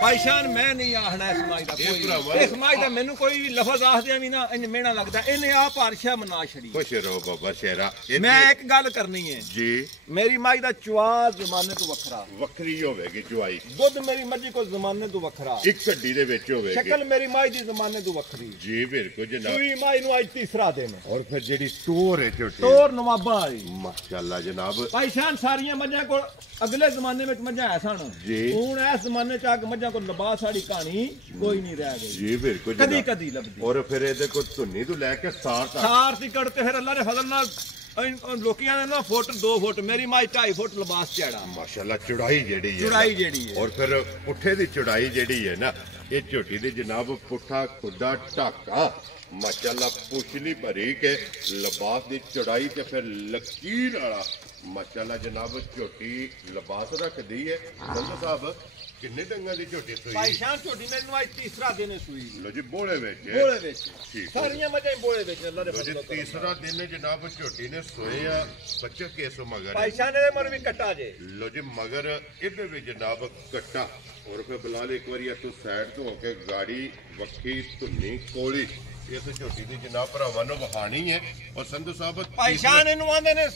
ਭਾਈਸ਼ਾਨ ਮੈਂ ਨਹੀਂ ਆਖਣਾ ਇਸ ਮਾਈ ਦਾ ਕੋਈ ਇਸ ਮਾਈ ਦਾ ਮੈਨੂੰ ਕੋਈ ਵੀ ਲਫ਼ਜ਼ ਆਖਦਿਆਂ ਵੀ ਨਾ ਇੰਜ ਮਿਹਣਾ ਲੱਗਦਾ ਇਹਨੇ ਆਪ ਹਰਸ਼ਾ ਮਨਾ ਛੜੀ ਖੁਸ਼ ਰਹੋ ਬਾਬਾ ਸ਼ੇਰਾ ਮੈਂ ਇੱਕ ਗੱਲ ਕਰਨੀ ਹੈ ਜੀ ਮੇਰੀ ਮਾਈ ਦਾ ਚਵਾ ਜ਼ਮਾਨੇ ਤੋਂ ਵੱਖਰੀ ਹੋਵੇਗੀ ਚੁਆਈ ਦੁੱਧ ਮੇਰੀ ਮੱਝੀ ਕੋਲ ਜ਼ਮਾਨੇ ਤੋਂ ਵੱਖਰਾ ਇੱਕ ਗੱਡੀ ਦੇ ਵਿੱਚ ਹੋਵੇਗੀ ਸ਼ਕਲ ਮੇਰੀ ਮਾਈ ਦੀ ਜ਼ਮਾਨੇ ਤੋਂ ਵੱਖਰੀ ਜੀ ਬਿਲਕੁਲ ਜਨਾਬ ਸੂਈ ਮਾਈ ਨੂੰ ਅੱਜ ਤੀਸਰਾ ਦਿਨ ਔਰ ਫਿਰ ਜਿਹੜੀ ਟੋਰ ਹੈ ਛੋਟੀ ਟੋਰ ਨਵਾਬਾਂ ਵਾਲੀ ਮਾਸ਼ਾਅੱਲਾ ਜਨਾਬ ਭਾਈਸ਼ਾਨ ਸਾਰੀਆਂ ਮੱਝਾਂ ਕੋਲ ਅਗਲੇ ਜ਼ਮਾਨੇ ਵਿੱਚ ਮੱਝਾਂ ਐ ਸਨ ਹੁਣ ਇਸ ਜ਼ਮਾਨੇ ਚ ਆ ਕੇ ਮੱਝਾਂ ਕੋਲ ਲਿਬਾਸ ਵਾਲੀ ਕਹਾਣੀ ਕੋਈ ਨਹੀਂ ਰਹਿ ਗਈ ਜੀ ਬਿਲਕੁਲ ਕਦੀ ਕਦੀ ਲੱਭਦੀ ਔਰ ਫਿਰ ਇਹਦੇ ਕੋਲ ਧੁੰਨੀ ਤੋਂ ਲੈ ਕੇ ਸਾਰ ਤੀਕੜ ਤੇ ਫਿਰ ਅੱਲਾ ਦੇ ਫਜ਼ਲ ਨਾਲ ਲੋਕੀਆਂ ਨੇ ਨਾ ਫੁੱਟ 2 ਫੁੱਟ ਮੇਰੀ ਮਾਈ 2.5 ਫੁੱਟ ਲਿਬਾਸ ਚੜਾ ਮਾਸ਼ਾਅੱਲਾ ਚੜਾਈ ਜਿਹੜੀ ਹੈ ਔਰ ਫਿਰ ਪੁੱਠੇ ਦੀ ਚੜਾਈ ਜਿਹੜੀ ਹੈ ਨਾ ਇਹ ਝੋਟੀ ਦੀ ਜਨਾਬ ਪੁੱਠਾ ਖੁੱਡਾ ਢਾਕਾ ਮਾਸ਼ਾਅੱਲਾ ਪੁਛਲੀ ਭਰੀ ਕੇ ਲਿਬਾਸ ਦੀ ਚੜਾਈ ਤੇ ਫਿਰ ਲਕੀਰ ਵਾਲਾ ਮਾਸ਼ਾਅੱਲਾ ਜਨਾਬ ਝੋਟੀ ਲਿਬਾਸ ਰੱਖਦੀ ਹੈ ਸੰਧੂ ਸਾਹਿਬ ਕਿੰਨੇ ਡੰਗਾਂ ਦੀ ਝੋਟੀ ਸੂਈ ਭਾਈਸ਼ਾਨ ਝੋਟੀ ਮੈਨੂੰ ਅੱਜ ਤੀਸਰਾ ਦਿਨ ਸੂਈ ਲੋ ਜੀ ਬੋਲੇ ਵਿੱਚ ਠੀਕ ਸਾਰੀਆਂ ਮੱਝਾਂ ਬੋਲੇ ਵਿੱਚ ਅੱਲਾ ਦੇ ਫਜ਼ਲ ਤੀਸਰਾ ਦਿਨ ਜਨਾਬ ਝੋਟੀ ਨੇ ਸੋਏ ਆ ਬੱਚਾ ਕੇਸੋ ਮਗਰ ਭਾਈਸ਼ਾਨ ਦੇ ਮਰ ਵੀ ਕੱਟਾ ਜੇ ਲੋ ਜੀ ਮਗਰ ਇਹਦੇ ਵਿੱਚ ਜਨਾਬ ਕੱਟਾ ਔਰ ਫਿਰ ਬਲਾਲ ਇੱਕ ਵਾਰੀ ਤੂੰ ਸਾਈਡ ਤੋਂ ਹੋ ਕੇ ਗਾੜੀ ਵੱਖੀ ਧੁੰਨੀ ਕੋਲੀ ਇਸ ਝੋਟੀ ਦੀ ਜਨਾਬ ਭਰਾਵਾਂ ਨੂੰ ਵਹਾਣੀ ਹੈ ਔਰ ਸੰਧੂ ਸਾਹਿਬ ਭਾਈਸ਼ਾਨ ਇਹਨੂੰ ਆਂਦੇ ਨੇ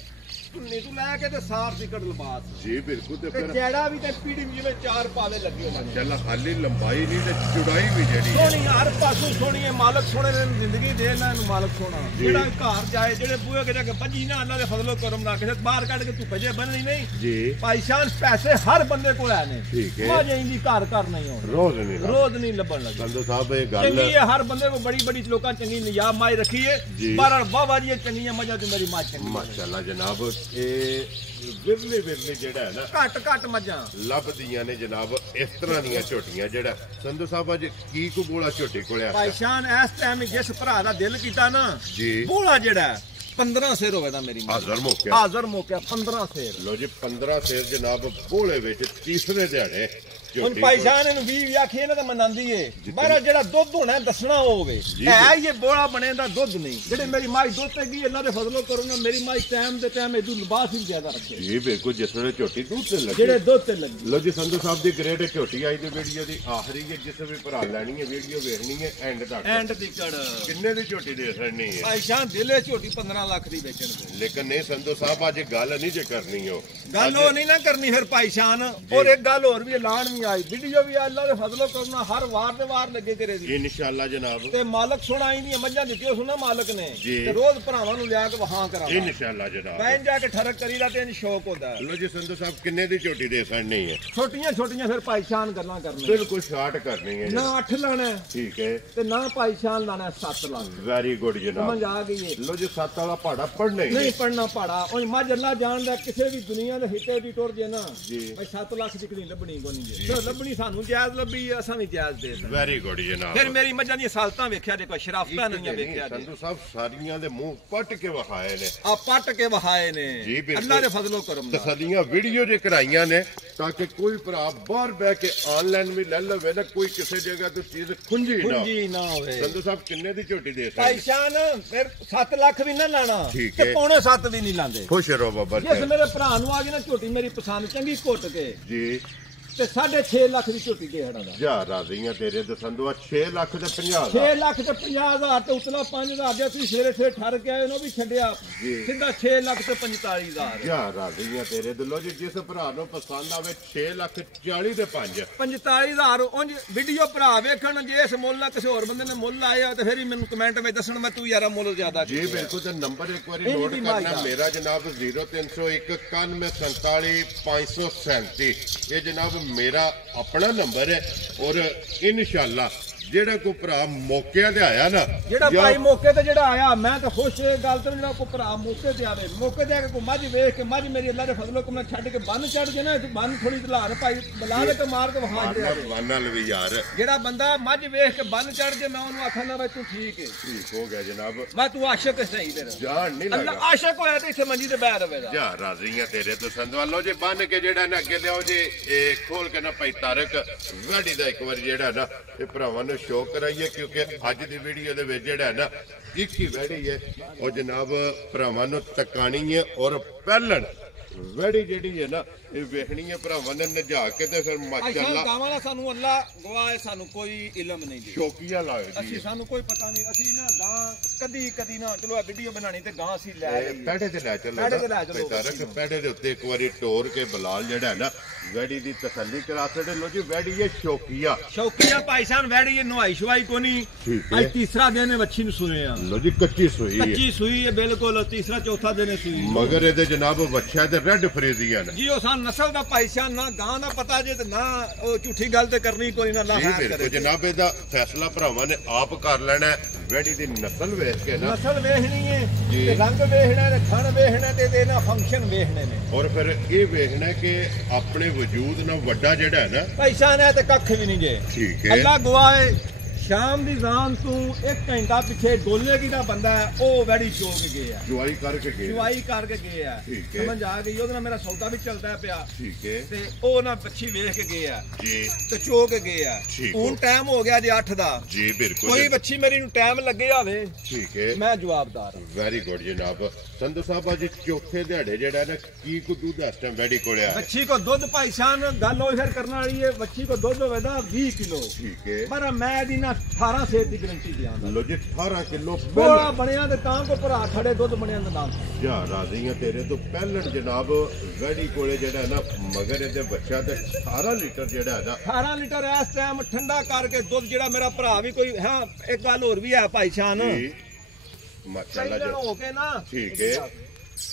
ਧੁੰਨੀ ਤੋਂ ਲੈ ਕੇ ਤੇ ਸਾਰ ਦੀ ਕੱਢ ਲਿਬਾਸ ਜੀ ਬਿਲਕੁਲ ਤੇ ਫਿਰ ਜਿਹੜਾ ਵੀ ਤੇ ਪੀੜੀ ਜਿਵੇਂ 4 ਪਾਵੇ ਲੱਗੇ ਹੋਣ ਚੱਲ ਹਾਲੀ ਲੰਬਾਈ ਨਹੀਂ ਤੇ ਚੁੜਾਈ ਵੀ ਜਿਹੜੀ ਸੋਹਣੀ ਹਰ ਪਾਸੋਂ ਸੋਹਣੀ ਹੈ ਮਾਲਕ ਸੋਹਣੇ ਨੇ ਜ਼ਿੰਦਗੀ ਦੇ ਨਾ ਇਹਨੂੰ ਮਾਲਕ ਸੋਹਣਾ ਜਿਹੜਾ ਘਰ ਜਾਏ ਜਿਹੜੇ ਬੂਹੇ ਕਿਤੇ ਭੱਜੀ ਨਾ ਅੱਲਾ ਦੇ ਫਜ਼ਲੋ ਕਰਮ ਨਾਲ ਕਿਸੇ ਬਾਹਰ ਕੱਢ ਕੇ ਤੂੰ ਭਜੇ ਬੰਨਣੀ ਨਹੀਂ ਜੀ ਭਾਈਸ਼ਾਨ ਪੈਸੇ ਹਰ ਬੰਦੇ ਕੋਲ ਆਏ ਨੇ ਠੀਕ ਹੈ ਮਾਜੇ ਇੰਦੀ ਘਰ ਨਹੀਂ ਹੋਣ ਰੋਜ਼ ਨਹੀਂ ਲੱਭਣ ਲੱਗੇ ਸੰਧੂ ਸਾਹਿਬ ਇਹ ਗੱਲ ਚੰਗੀ ਹੈ ਹਰ ਬੰਦੇ ਕੋ ਬੜੀ ਲੋਕਾਂ ਚੰਗੀ ਨਿਯਾਬ ਮਾਈ ਰੱਖੀ ਹੈ ਪਰ ਬਾਬਾ ਜੀ ਚੰਗੀਆਂ ਮੱਝਾਂ ਤੇ ਮੇਰੀ ਮਾਂ ਚੰਗੀ ਮਾਸ਼ਾਅੱਲਾ ਜਨਾਬ ਇਹ ਵਿਰਲੇ ਜਿਹੜਾ ਹੈ ਨਾ ਘੱਟ ਮੱਝਾਂ ਲੱਭਦੀਆਂ ਨੇ ਜਨਾਬ ਇਸ ਤਰ੍ਹਾਂ ਦੀਆਂ ਝੋਟੀਆਂ ਜਿਹੜਾ ਸੰਧੂ ਸਾਹਿਬ ਅੱਜ ਕੀ ਕੋ ਬੋਲਾ ਝੋਟੀ ਕੋਲੇ ਭਾਈਸ਼ਾਨ ਇਸ ਟਾਈਮ ਜਿਸ ਭਰਾ ਦਾ ਦਿਲ ਕੀਤਾ ਨਾ ਜੀ ਬੋਲਾ ਜਿਹੜਾ 15 ਸੇਰ ਹੋਵੇ ਤਾਂ ਮੇਰੀ ਹਾਜ਼ਰ ਮੌਕਿਆ 15 ਸੇਰ ਲੋ ਜੀ 15 ਸੇਰ ਜਨਾਬ ਬੋਲੇ ਵਿੱਚ ਤੀਸਰੇ ਦਿਹਾੜੇ ਹੁਣ ਭਾਈਸ਼ਾਨ ਇਹਨੂੰ 20 ਆਖੀ ਇਹਨਾਂ ਤਾਂ ਮੰਨਦੀ ਏ ਪਰ ਜਿਹੜਾ ਦੁੱਧ ਹੋਣਾ ਦੱਸਣਾ ਹੋਵੇ ਹੈ ਇਹ ਬੋਲਾ ਬਣੇ ਦਾ ਦੁੱਧ ਨਹੀਂ ਜਿਹੜੇ ਮੇਰੀ ਮਾਈ ਦੁੱਧ ਤੇ ਗਈ ਅੱਲਾ ਦੇ ਫਜ਼ਲੋ ਕਰੋ ਮੇਰੀ ਮਾਈ ਟਾਈਮ ਦੇ ਟਾਈਮ ਇਹਦੂ ਲਿਬਾਸ ਹੀ ਜ਼ਿਆਦਾ ਰੱਖੇ ਜੀ ਬਿਲਕੁਲ ਜਿਸ ਵੇਲੇ ਝੋਟੀ ਦੁੱਧ ਤੇ ਲੱਗੀ ਜਿਹੜੇ ਦੁੱਧ ਤੇ ਲੱਗੀ ਲੋ ਜੀ ਸੰਧੂ ਸਾਹਿਬ ਦੀ ਗ੍ਰੇਟ ਝੋਟੀ ਆਈ ਦੀ ਵੀਡੀਓ ਦੀ ਆਖਰੀ ਹੈ ਜਿਸ ਵੀ ਭਰਾ ਲੈਣੀ ਹੈ ਵੀਡੀਓ ਵੇਖਣੀ ਹੈ ਐਂਡ ਤੱਕ ਕਿੰਨੇ ਦੀ ਝੋਟੀ ਦੇ ਸਕਣੀ ਹੈ ਭਾਈਸ਼ਾਨ ਦਿਲੇ ਝੋਟੀ 15 ਲੱਖ ਦੀ ਵੇਚਣ ਦੇ ਲੇਕਿਨ ਨਹੀਂ ਸੰਧੂ ਸਾਹਿਬ ਅੱਜ ਗੱਲ ਨਹੀਂ ਜੇ ਕਰਨੀ ਹੋ ਗੱਲ ਉਹ ਨਹੀਂ ਨਾ ਕਰਨੀ ਫਿਰ ਭਾਈਸ਼ਾਨ ਔਰ ਇੱਕ ਗੱਲ ਹੋਰ ਵੀ ਐਲਾਨ ਵੀ ਆਈ ਵੀਡੀਓ ਵੀ ਅੱਲਾ ਦੇ ਫਜ਼ਲੋ ਕਰਨਾ ਹਰ ਵਾਰ ਦੇ ਵਾਰ ਲੱਗੇ ਕਰੇ ਦੀ ਇਨਸ਼ਾਅੱਲਾ ਜਨਾਬ ਤੇ ਮਾਲਕ ਸੁਣਾਈ ਦੀਆਂ ਮੱਝਾਂ ਦਿੱਤੀਆਂ ਸੁਣਾ ਮਾਲਕ ਨੇ ਤੇ ਰੋਜ਼ ਭਰਾਵਾਂ ਨੂੰ ਲਿਆ ਕੇ ਵਹਾਂ ਕਰਾ ਇਨਸ਼ਾਅੱਲਾ ਜਨਾਬ ਮੈਂ ਜਾ ਕੇ ਠਰਕ ਕਰੀਦਾ ਤੇ ਸ਼ੌਕ ਹੁੰਦਾ ਲੋ ਜੀ ਸੰਧੂ ਸਾਹਿਬ ਕਿੰਨੇ ਦੀ ਝੋਟੀ ਦੇ ਸਕਣੀ ਹੈ ਛੋਟੀਆਂ ਫਿਰ ਭਾਈਸ਼ਾਨ ਗੱਲਾਂ ਕਰਨੀਆਂ ਬਿਲਕੁਲ ਸ਼ਾਰਟ ਕਰਨੀ ਹੈ ਨਾ 8 ਲਾਣਾ ਠੀਕ ਹੈ ਤੇ ਨਾ ਭਾਈਸ਼ਾਨ ਲਾਣਾ 7 ਲੱਖ ਵੈਰੀ ਗੁੱਡ ਜਨਾਬ ਸਮਝ ਆ ਗਈ ਹੈ ਲੋ ਜੀ 7 ਵਾਲਾ ਪਹਾੜਾ ਪੜਨਾ ਨਹੀਂ ਪੜਨਾ ਪਹਾੜਾ ਉਹ ਮੱਝ ਅੱਲਾ ਜਾਣਦਾ ਕਿਸੇ ਵੀ ਦੁਨੀਆ ਦੇ ਹਿੱਤੇ ਦੀ ਟੁਰ ਜੇ ਨਾ ਜੀ ਭਾਈ 7 ਲੱਖ ਦੀ ਕਦੀ ਲੱਭਣੀ ਕੋਈ ਨਹੀਂ ਜੇ ਲੱਭਣੀ ਸਾਨੂੰ ਜਾਇਜ਼ ਲੱਭੀ ਅਸਾਂ ਵੀ ਜਾਇਜ਼ ਦੇ ਸਕਦੇ ਵੈਰੀ ਗੁੱਡ ਜਨਾਬ ਫਿਰ ਮੇਰੀ ਮੱਝਾਂ ਦੀਆਂ ਸਾਲਤਾਂ ਵੇਖਿਆ ਦੇਖੋ ਸ਼ਰਾਫਤਾਂ ਨਹੀਂ ਵੇਖਿਆ ਸੰਧੂ ਸਾਹਿਬ ਸਾਰੀਆਂ ਦੇ ਮੂੰਹ ਪੱਟ ਕੇ ਵਹਾਏ ਨੇ ਪੱਟ ਕੇ ਵਹਾਏ ਨੇ ਅੱਲਾ ਦੇ ਫਜ਼ਲੋ ਕਰਮ ਨਾਲ ਤਸੱਲੀਆਂ ਵੀਡੀਓ ਜੇ ਕਰਾਈਆਂ ਨੇ ਤਾਂ ਕਿ ਕੋਈ ਭਰਾ ਬਾਹਰ ਬਹਿ ਕੇ ਆਨਲਾਈਨ ਵੀ ਲੈ ਲਵੇ ਨਾ ਕੋਈ ਕਿਸੇ ਜਗ੍ਹਾ ਤੋਂ ਚੀਜ਼ ਖੁੰਝੀ ਨਾ ਹੋਵੇ ਸੰਧੂ ਸਾਹਿਬ ਕਿੰਨੇ ਦੀ ਝੋਟੀ ਦੇ ਸਕਦੇ ਭਾਈਸ਼ਾਨ ਫਿਰ 7 ਲੱਖ ਵੀ ਨਾ ਲੈਣਾ ਤੇ ਪੌਣੇ 7 ਵੀ ਨਹੀਂ ਲਾਂਦੇ ਖੁਸ਼ ਰਹੋ ਬਾਬਾ ਜਿਸ ਮੇਰੇ ਭਰਾ ਨੂੰ ਆ ਗਈ ਨਾ ਝੋਟੀ ਮੇਰੀ ਪਸੰਦ ਚੰਗੀ ਘੁੱਟ ਕੇ ਜੀ ਤੇ 6.5 ਲੱਖ ਦੀ ਝੋਟੀ ਦੇ ਹੜਾ ਦਾ ਜਾ ਰਾਜ਼ੀਆਂ ਤੇਰੇ ਦਸੰਦੂਆ 6 ਲੱਖ ਤੇ 50 6 ਲੱਖ ਤੇ 50,000 ਤੇ ਉਤਲਾ 5,000 ਦੇ ਤੁਸੀਂ ਸਵੇਰੇ ਠਰ ਕੇ ਆਏ ਉਹਨੂੰ ਵੀ ਛੱਡਿਆ ਸਿੱਧਾ 6 ਲੱਖ ਤੇ 45,000 ਜਾ ਰਾਜ਼ੀਆਂ ਤੇਰੇ ਦਿਲੋਂ ਜੀ ਜਿਸ ਭਰਾ ਨੂੰ ਪਸੰਦ ਆਵੇ 6 ਲੱਖ 40 ਤੇ 5 45,000 ਉਂਝ ਵੀਡੀਓ ਭਰਾ ਵੇਖਣ ਜੇ ਇਸ ਮੁੱਲ ਨਾਲ ਕਿਸੇ ਹੋਰ ਬੰਦੇ ਨੇ ਮੁੱਲ ਲਾਇਆ ਤੇ ਫਿਰ ਹੀ ਮੈਨੂੰ ਕਮੈਂਟ ਵਿੱਚ ਦੱਸਣ ਮੈਂ ਤੂੰ ਯਾਰਾ ਮੁੱਲ ਜ਼ਿਆਦਾ ਜੀ ਬਿਲਕੁਲ ਤੇ ਨੰਬਰ ਇੱਕ ਵਾਰੀ ਨੋਟ ਕਰਨਾ ਮੇਰਾ ਜਨਾਬ 0301 9147 537 ਇਹ ਜਨਾਬ ਮੇਰਾ ਆਪਣਾ ਨੰਬਰ ਹੈ ਔਰ ਇਨਸ਼ਾਅੱਲਾ ਜਿਹੜਾ ਕੋ ਭਰਾ ਮੌਕੇ ਤੇ ਆਇਆ ਨਾ ਜਿਹੜਾ ਭਾਈ ਮੌਕੇ ਤੇ ਜਿਹੜਾ ਆਇਆ ਮੈਂ ਤਾਂ ਖੁਸ਼ ਇਹ ਗੱਲ ਤੋਂ ਜਿਹੜਾ ਕੋ ਭਰਾ ਮੌਕੇ ਤੇ ਆਵੇ ਮੌਕੇ ਤੇ ਆ ਕੇ ਕੋ ਮੱਝ ਵੇਖ ਕੇ ਮੱਝ ਮੇਰੀ ਅੱਲਾ ਦੇ ਫਜ਼ਲੋ ਕਮ ਛੱਡ ਕੇ ਬੰਨ ਚੜ ਜੇ ਨਾ ਬੰਨ ਥੋੜੀ ਧਲਾਰ ਭਾਈ ਬੁਲਾ ਲੈ ਕੇ ਮਾਰ ਕੇ ਵਹਾ ਦੇ ਬੰਨ ਨਾਲ ਵੀ ਯਾਰ ਜਿਹੜਾ ਬੰਦਾ ਮੱਝ ਵੇਖ ਕੇ ਬੰਨ ਚੜ ਜੇ ਮੈਂ ਉਹਨੂੰ ਆਖਾਂ ਨਾ ਬਈ ਤੂੰ ਠੀਕ ਹੋ ਗਿਆ ਜਨਾਬ ਮੈਂ ਤੂੰ ਆਸ਼ਿਕ ਸਹੀ ਤੇਰਾ ਜਾਨ ਨਹੀਂ ਲੱਗਾ ਅੱਲਾ ਆਸ਼ਿਕ ਹੋਇਆ ਤੇ ਇੱਥੇ ਮੰਜੀ ਤੇ ਬੈਠ ਰਵੇਗਾ ਜਾ ਰਾਜ਼ੀਆਂ ਤੇਰੇ ਤੋਂ ਸੰਦਵਾ ਲੋ ਜੇ ਬੰਨ ਕੇ ਜਿਹੜਾ ਨਾ ਅੱਗੇ ਲਿਆਓ ਜੀ ਇਹ ਖੋਲ ਕੇ ਨਾ ਭਾਈ ਤਾਰਕ ਵਾਢੀ ਦਾ ਇੱਕ ਵਾਰ ਜਿਹੜਾ ਨਾ ਇਹ ਭਰਾਵਾਂ ਨੂੰ ਸ਼ੋਅ ਕਰਾਈਏ ਕਿਉਂਕਿ ਅੱਜ ਦੀ ਵੀਡੀਓ ਦੇ ਵਿੱਚ ਜਿਹੜਾ ਨਾ ਇੱਕ ਹੀ ਵੈੜੀ ਹੈ ਉਹ ਜਨਾਬ ਭਰਾਵਾਂ ਨੂੰ ਤਕਾਣੀ ਹੈ ਔਰ ਪਹਿਲਣ ਵੈੜੀ ਜਿਹੜੀ ਹੈ ਨਾ ਇਹ ਵੇਖਣੀ ਹੈ ਭਰਾਵਾਂ ਨੇ ਨਜਾ ਕੇ ਤੇ ਫਿਰ ਮਾਸ਼ਾਅੱਲਾ ਗਾਵਾਂ ਦਾ ਸਾਨੂੰ ਅੱਲਾ ਗਵਾਹ ਸਾਨੂੰ ਕੋਈ ਇਲਮ ਨਹੀਂ ਜੀ ਸ਼ੌਕੀਆ ਲੱਗਦੀ ਅਸੀਂ ਸਾਨੂੰ ਕੋਈ ਪਤਾ ਨਹੀਂ ਅਸੀਂ ਨਾ ਗਾਂ ਕਦੀ ਨਾ ਚਲੋ ਆ ਵੀਡੀਓ ਬਣਾਣੀ ਤੇ ਗਾਂ ਅਸੀਂ ਲੈ ਪੈੜੇ ਤੇ ਲੈ ਚੱਲੋ ਪੈੜੇ ਦੇ ਉੱਤੇ ਇੱਕ ਵਾਰੀ ਟੋਰ ਕੇ ਬਲਾਲ ਜਿਹੜਾ ਹੈ ਨਾ ਵੈੜੀ ਦੀ ਤਸੱਲੀ ਕਰਾ ਸਕਦੇ ਲੋ ਜੀ ਵੈੜੀ ਇਹ ਸ਼ੌਕੀਆ ਭਾਈ ਸਾਹਿਬ ਵੈੜੀ ਇਹ ਨਵਾਈ ਸ਼ਵਾਈ ਕੋਨੀ ਅੱਜ ਤੀਸਰਾ ਦਿਨ ਹੈ ਵੱਛੀ ਨੂੰ ਸੂਏ ਆ ਲੋ ਜੀ ਕੱਚੀ ਸੂਈ ਹੈ ਬਿਲਕੁਲ ਤੀਸਰਾ ਚੌਥਾ ਦਿਨ ਹੈ ਸੂਈ ਮਗਰ ਇਹਦੇ ਜਨਾਬ ਵੱਛਾ ਤੇ ਰੈੱਡ ਫਰੇਜ਼ੀਆਂ ਨੇ ਜੀ ਉਹ ਸਾਨੂੰ ਨਸਲ ਦਾ ਭਾਈ ਸਾਹਿਬ ਨਾ ਗਾਂ ਦਾ ਪਤਾ ਜੇ ਤੇ ਨਾ ਉਹ ਝੂਠੀ ਗੱਲ ਤੇ ਕਰਨੀ ਕੋਈ ਨਾ ਅੱਲਾਹ ਖੈਰ ਕਰੇ ਜਨਾਬ ਇਹਦਾ ਫੈਸਲਾ ਭਰਾਵਾਂ ਨੇ ਆਪ ਕਰ ਲੈਣਾ ਵੈੜੀ ਦੀ ਨਸਲ ਵੇਖ ਕੇ ਨਾ ਨਸਲ ਵੇਖਣੀ ਹੈ ਤੇ ਰੰਗ ਵੇਖਣਾ ਤੇ ਥਣ ਵੇਖਣਾ ਤੇ ਇਹਦੇ ਨਾਲ ਫੰਕਸ਼ਨ ਵੇਖਣੇ ਨੇ ਔਰ ਫਿਰ ਇਹ ਵੇਖਣਾ ਕਿ ਆਪਣੇ ਵਜੂਦ ਨਾਲ ਵੱਡਾ ਜਿਹੜਾ ਹੈ ਨਾ ਭਾਈ ਸਾਹਿਬ ਨੇ ਤੇ ਕੱਖ ਵੀ ਨਹੀਂ ਜੇ ਠੀਕ ਹੈ ਅੱਲਾ ਗਵਾਹ ਹੈ ਸ਼ਾਮ ਦੀ ਰਾਤ ਤੂੰ 1 ਘੰਟਾ ਪਿੱਛੇ ਡੋਲੇ ਕੀ ਦਾ ਬੰਦਾ ਹੈ ਉਹ ਵੈੜੀ ਚੋਕ ਗਿਆ ਜੁਆਈ ਕਰਕੇ ਗਿਆ ਸਮਝ ਆ ਗਈ ਉਹਦੇ ਨਾਲ ਮੇਰਾ ਸੌਦਾ ਵੀ ਚੱਲਦਾ ਪਿਆ ਠੀਕ ਹੈ ਤੇ ਉਹ ਨਾ ਬੱਚੀ ਵੇਖ ਕੇ ਗਿਆ ਜੀ ਤੇ ਚੋਕ ਗਿਆ ਹੁਣ ਟਾਈਮ ਹੋ ਗਿਆ ਜੇ 8 ਦਾ ਜੀ ਬਿਲਕੁਲ ਕੋਈ ਬੱਚੀ ਮੇਰੀ ਨੂੰ ਟਾਈਮ ਲੱਗੇ ਹੋਵੇ ਠੀਕ ਹੈ ਮੈਂ ਜਵਾਬਦਾਰ ਵੈਰੀ ਗੁੱਡ ਜਨਾਬ ਸੰਧੂ ਸਾਹਿਬ ਅੱਜ ਚੌਥੇ ਦਿਹਾੜੇ ਜਿਹੜਾ ਨਾ ਕੀ ਕੋ ਦੁੱਧ ਇਸ ਟਾਈਮ ਵੈੜੀ ਕੋਲੇ ਆ ਬੱਚੀ ਕੋ ਦੁੱਧ ਭਾਈ ਸਾਹਿਬ ਗੱਲ ਉਹ ਫਿਰ ਕਰਨ ਵਾਲੀ ਹੈ ਬੱਚੀ ਕੋ ਦੁੱਧ ਹੋਵੇਗਾ 20 ਕਿਲੋ ਠੀਕ ਹੈ ਪਰ ਮੈਂ ਦੀ ਨਾ 18 ਸੇਰ ਦੀ ਗਰੰਟੀ ਦਿਆਂਗਾ ਲੋ ਜੀ 18 ਕਿਲੋ ਬੋਲਾ ਬਣਿਆ ਤੇ ਤਾਂ ਕੋ ਭਰਾ ਖੜੇ ਦੁੱਧ ਬਣਿਆ ਦੇ ਨਾਲ ਜਾ ਰਾਜ਼ੀਆਂ ਤੇਰੇ ਤੋਂ ਪਹਿਲਣ ਜਨਾਬ ਵੈੜੀ ਕੋਲੇ ਜਿਹੜਾ ਨਾ ਮਗਰ ਇਹਦੇ ਬੱਚਾ ਤੇ 18 ਲੀਟਰ ਜਿਹੜਾ ਨਾ 18 ਲੀਟਰ ਇਸ ਟਾਈਮ ਠੰਡਾ ਕਰਕੇ ਦੁੱਧ ਜਿਹੜਾ ਮੇਰਾ ਭਰਾ ਵੀ ਕੋਈ ਹਾਂ ਇੱਕ ਗੱਲ ਹੋਰ ਵੀ ਹੈ ਭਾਈ ਸ਼ਾਨ ਮਾਸ਼ਾਅੱਲਾ ਜੀ ਹੋ ਕੇ ਨਾ ਠੀਕ ਹੈ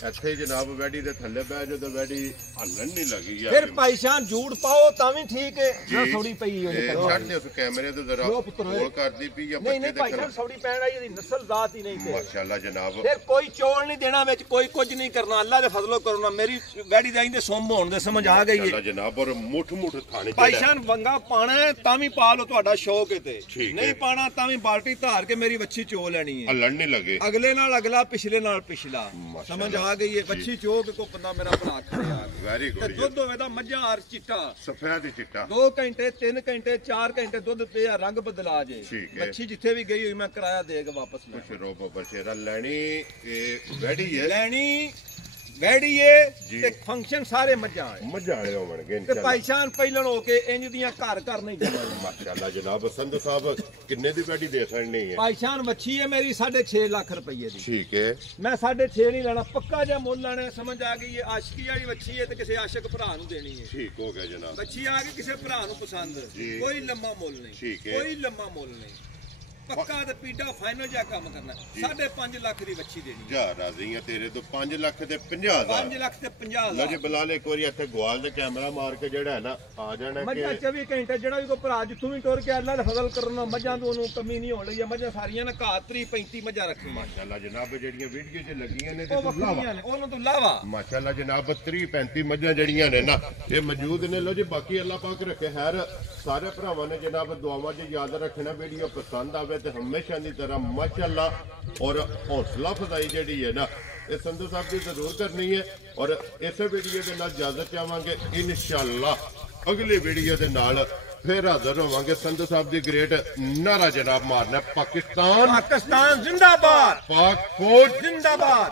ਇੱਥੇ ਜਨਾਬ ਵੈੜੀ ਦੇ ਥੱਲੇ ਬਹਿ ਜਦੋਂ ਵੈੜੀ ਹੱਲਣ ਨਹੀਂ ਲੱਗੀ ਯਾਰ ਫਿਰ ਭਾਈ ਸ਼ਾਨ ਝੂਠ ਪਾਓ ਤਾਂ ਵੀ ਠੀਕ ਹੈ ਨਾ ਥੋੜੀ ਪਈ ਹੋਈ ਕਰੋ ਛੱਡ ਦੇ ਉਸ ਕੈਮਰੇ ਤੋਂ ਜ਼ਰਾ ਕੋਲ ਕਰਦੀ ਪਈ ਜਾਂ ਬੱਚੇ ਨਹੀਂ ਭਾਈ ਸਾਹਿਬ ਥੋੜੀ ਪੈਣ ਆਈ ਇਹਦੀ ਨਸਲ ਜ਼ਾਤ ਹੀ ਨਹੀਂ ਤੇ ਮਾਸ਼ਾਅੱਲਾ ਜਨਾਬ ਫਿਰ ਕੋਈ ਚੋਲ ਨਹੀਂ ਦੇਣਾ ਵਿੱਚ ਕੋਈ ਕੁਝ ਨਹੀਂ ਕਰਨਾ ਅੱਲਾ ਦੇ ਫਜ਼ਲੋ ਕਰਨਾ ਮੇਰੀ ਵੈੜੀ ਦਾ ਇਹਦੇ ਸੁੰਭ ਹੋਣ ਦੇ ਸਮਝ ਆ ਗਈ ਹੈ ਜਨਾਬ ਔਰ ਮੁੱਠ ਥਾਣੇ ਭਾਈ ਸਾਹਿਬ ਵੰਗਾ ਪਾਣਾ ਤਾਂ ਵੀ ਪਾ ਲਓ ਤੁਹਾਡਾ ਸ਼ੌਕ ਹੈ ਤੇ ਨਹੀਂ ਪਾਣਾ ਤਾਂ ਵੀ ਬਾਲਟੀ ਧਾਰ ਕੇ ਮੇਰੀ ਵੱਛੀ ਚੋ ਲੈਣੀ ਹੈ ਹੱਲਣ ਨਹੀਂ ਲੱਗੇ ਅਗਲੇ ਨਾਲ ਅਗਲਾ ਪਿਛਲੇ ਨਾਲ ਪਿਛਲਾ ਸਮਝ ਆ ਗਈ ਹੈ ਵੱਛੀ ਚੋਕ ਕੋ ਬੰਦਾ ਮੇਰਾ ਭਰਾ ਖੜਿਆ ਵੈਰੀ ਗੁੱਡ ਦੁੱਧ ਹੋਵੇ ਤਾਂ ਮੱਝਾਂ ਆਰ ਚਿੱਟਾ ਸਫੈਦ ਚਿੱਟਾ 2 ਘੰਟੇ 3 ਘੰਟੇ 4 ਘੰਟੇ ਦੁੱਧ ਪਿਆ ਰੰਗ ਬਦਲਾ ਜੇ ਵੱਛੀ ਜਿੱਥੇ ਵੀ ਗਈ ਹੋਈ ਮੈਂ ਕਿਰਾਇਆ ਦੇ ਕੇ ਵਾਪਸ ਲੈ ਕੁਛ ਰੋਬ ਬਸ਼ੇਰਾ ਲੈਣੀ ਇਹ ਵੈੜੀ ਹੈ ਲੈਣੀ ਵੈੜੀ ਏ ਤੇ ਫੰਕਸ਼ਨ ਸਾਰੇ ਮੱਝਾਂ ਵਾਲੇ ਹੋਣਗੇ ਤੇ ਭਾਈ ਸਾਹਿਬ ਪਹਿਲਣ ਹੋ ਕੇ ਇੰਜ ਦੀਆਂ ਘਰ ਨਹੀਂ ਜਾਣਾ ਮਾਸ਼ਾਅੱਲਾ ਜਨਾਬ ਸੰਧੂ ਸਾਹਿਬ ਕਿੰਨੇ ਦੀ ਵੈੜੀ ਦੇ ਸਕਣੀ ਹੈ ਭਾਈ ਸਾਹਿਬ ਵੱਛੀ ਹੈ ਮੇਰੀ 6.5 ਲੱਖ ਰੁਪਏ ਦੀ ਠੀਕ ਹੈ ਮੈਂ 6.5 ਨਹੀਂ ਲੈਣਾ ਪੱਕਾ ਜਿਹਾ ਮੁੱਲ ਲੈਣਾ ਸਮਝ ਆ ਗਈ ਹੈ ਆਸ਼ਕੀ ਵਾਲੀ ਵੱਛੀ ਹੈ ਤੇ ਕਿਸੇ ਆਸ਼ਕ ਭਰਾ ਨੂੰ ਦੇਣੀ ਹੈ ਠੀਕ ਹੋ ਗਿਆ ਜਨਾਬ ਵੱਛੀ ਆ ਗਈ ਕਿਸੇ ਭਰਾ ਨੂੰ ਪਸੰਦ ਕੋਈ ਲੰਮਾ ਮੁੱਲ ਨਹੀਂ ਕੋਈ ਲੰਮਾ ਮੁੱਲ ਨਹੀਂ ਪੱਕਾ ਤੇ ਪੀਟਾ ਫਾਈਨਲ ਜਿਹਾ ਕੰਮ ਕਰਨਾ 5.5 ਲੱਖ ਦੀ ਵੱਛੀ ਦੇਣੀ ਜਾ ਰਾਜ਼ੀਆਂ ਤੇਰੇ ਤੋਂ 5 ਲੱਖ ਤੇ 50,000 5 ਲੱਖ ਤੇ 50,000 ਲੋ ਜੀ ਬਲਾਲ ਇੱਕ ਵਾਰੀ ਇੱਥੇ ਗਵਾਲ ਦੇ ਕੈਮਰਾ ਮਾਰ ਕੇ ਜਿਹੜਾ ਹੈ ਨਾ ਆ ਜਾਣਾ ਮੱਝਾਂ 24 ਘੰਟੇ ਜਿਹੜਾ ਵੀ ਕੋਈ ਭਰਾ ਜਿੱਥੋਂ ਵੀ ਟੁਰ ਕੇ ਅੱਲਾ ਦਾ ਫਜ਼ਲ ਕਰਨਾ ਮੱਝਾਂ ਤੋਂ ਉਹਨੂੰ ਕਮੀ ਨਹੀਂ ਹੋਣ ਲਈ ਮੱਝਾਂ ਸਾਰੀਆਂ ਨਾ ਘਾਹ 35 ਮੱਝਾਂ ਰੱਖੀਆਂ ਮਾਸ਼ਾਅੱਲਾ ਜਨਾਬ ਜਿਹੜੀਆਂ ਵੀਡੀਓ 'ਚ ਲੱਗੀਆਂ ਨੇ ਉਹ ਵੱਖਰੀਆਂ ਨੇ ਉਹਨਾਂ ਤੋਂ ਇਲਾਵਾ ਮਾਸ਼ਾਅੱਲਾ ਜਨਾਬ 35 ਮੱਝਾਂ ਜਿਹੜੀਆਂ ਨੇ ਨਾ ਇਹ ਮੌਜੂਦ ਨੇ ਲੋ ਜੀ ਬਾਕੀ ਅੱਲਾ ਪਾਕ ਰੱਖੇ ਖੈਰ ਸਾਰੇ ਭਰਾਵਾਂ ਨੇ ਜਨਾਬ ਦੁਆਵਾਂ 'ਚ ਯਾਦ ਰੱਖਣਾ ਵੀਡੀਓ ਪਸੰਦ ਆਵੇ ਤੇ ਹਮੇਸ਼ਾ ਦੀ ਤਰ੍ਹਾਂ ਮਾਸ਼ਾਅੱਲਾ ਔਰ ਹੌਸਲਾ ਅਫਜ਼ਾਈ ਜਿਹੜੀ ਹੈ ਨਾ ਇਹ ਸੰਧੂ ਸਾਹਿਬ ਦੀ ਜ਼ਰੂਰ ਕਰਨੀ ਹੈ ਔਰ ਇਸੇ ਵੀਡੀਓ ਦੇ ਨਾਲ ਇਜਾਜ਼ਤ ਚਾਹਾਂਗੇ ਇਨਸ਼ਾਅੱਲਾ ਅਗਲੀ ਵੀਡੀਓ ਦੇ ਨਾਲ ਫਿਰ ਹਾਜ਼ਰ ਹੋਵਾਂਗੇ ਸੰਧੂ ਸਾਹਿਬ ਦੀ ਗ੍ਰੇਟ ਨਾਰਾ ਜਨਾਬ ਮਾਰਨਾ ਪਾਕਿਸਤਾਨ ਜ਼ਿੰਦਾਬਾਦ ਪਾਕ ਫੌਜ ਜ਼ਿੰਦਾਬਾਦ।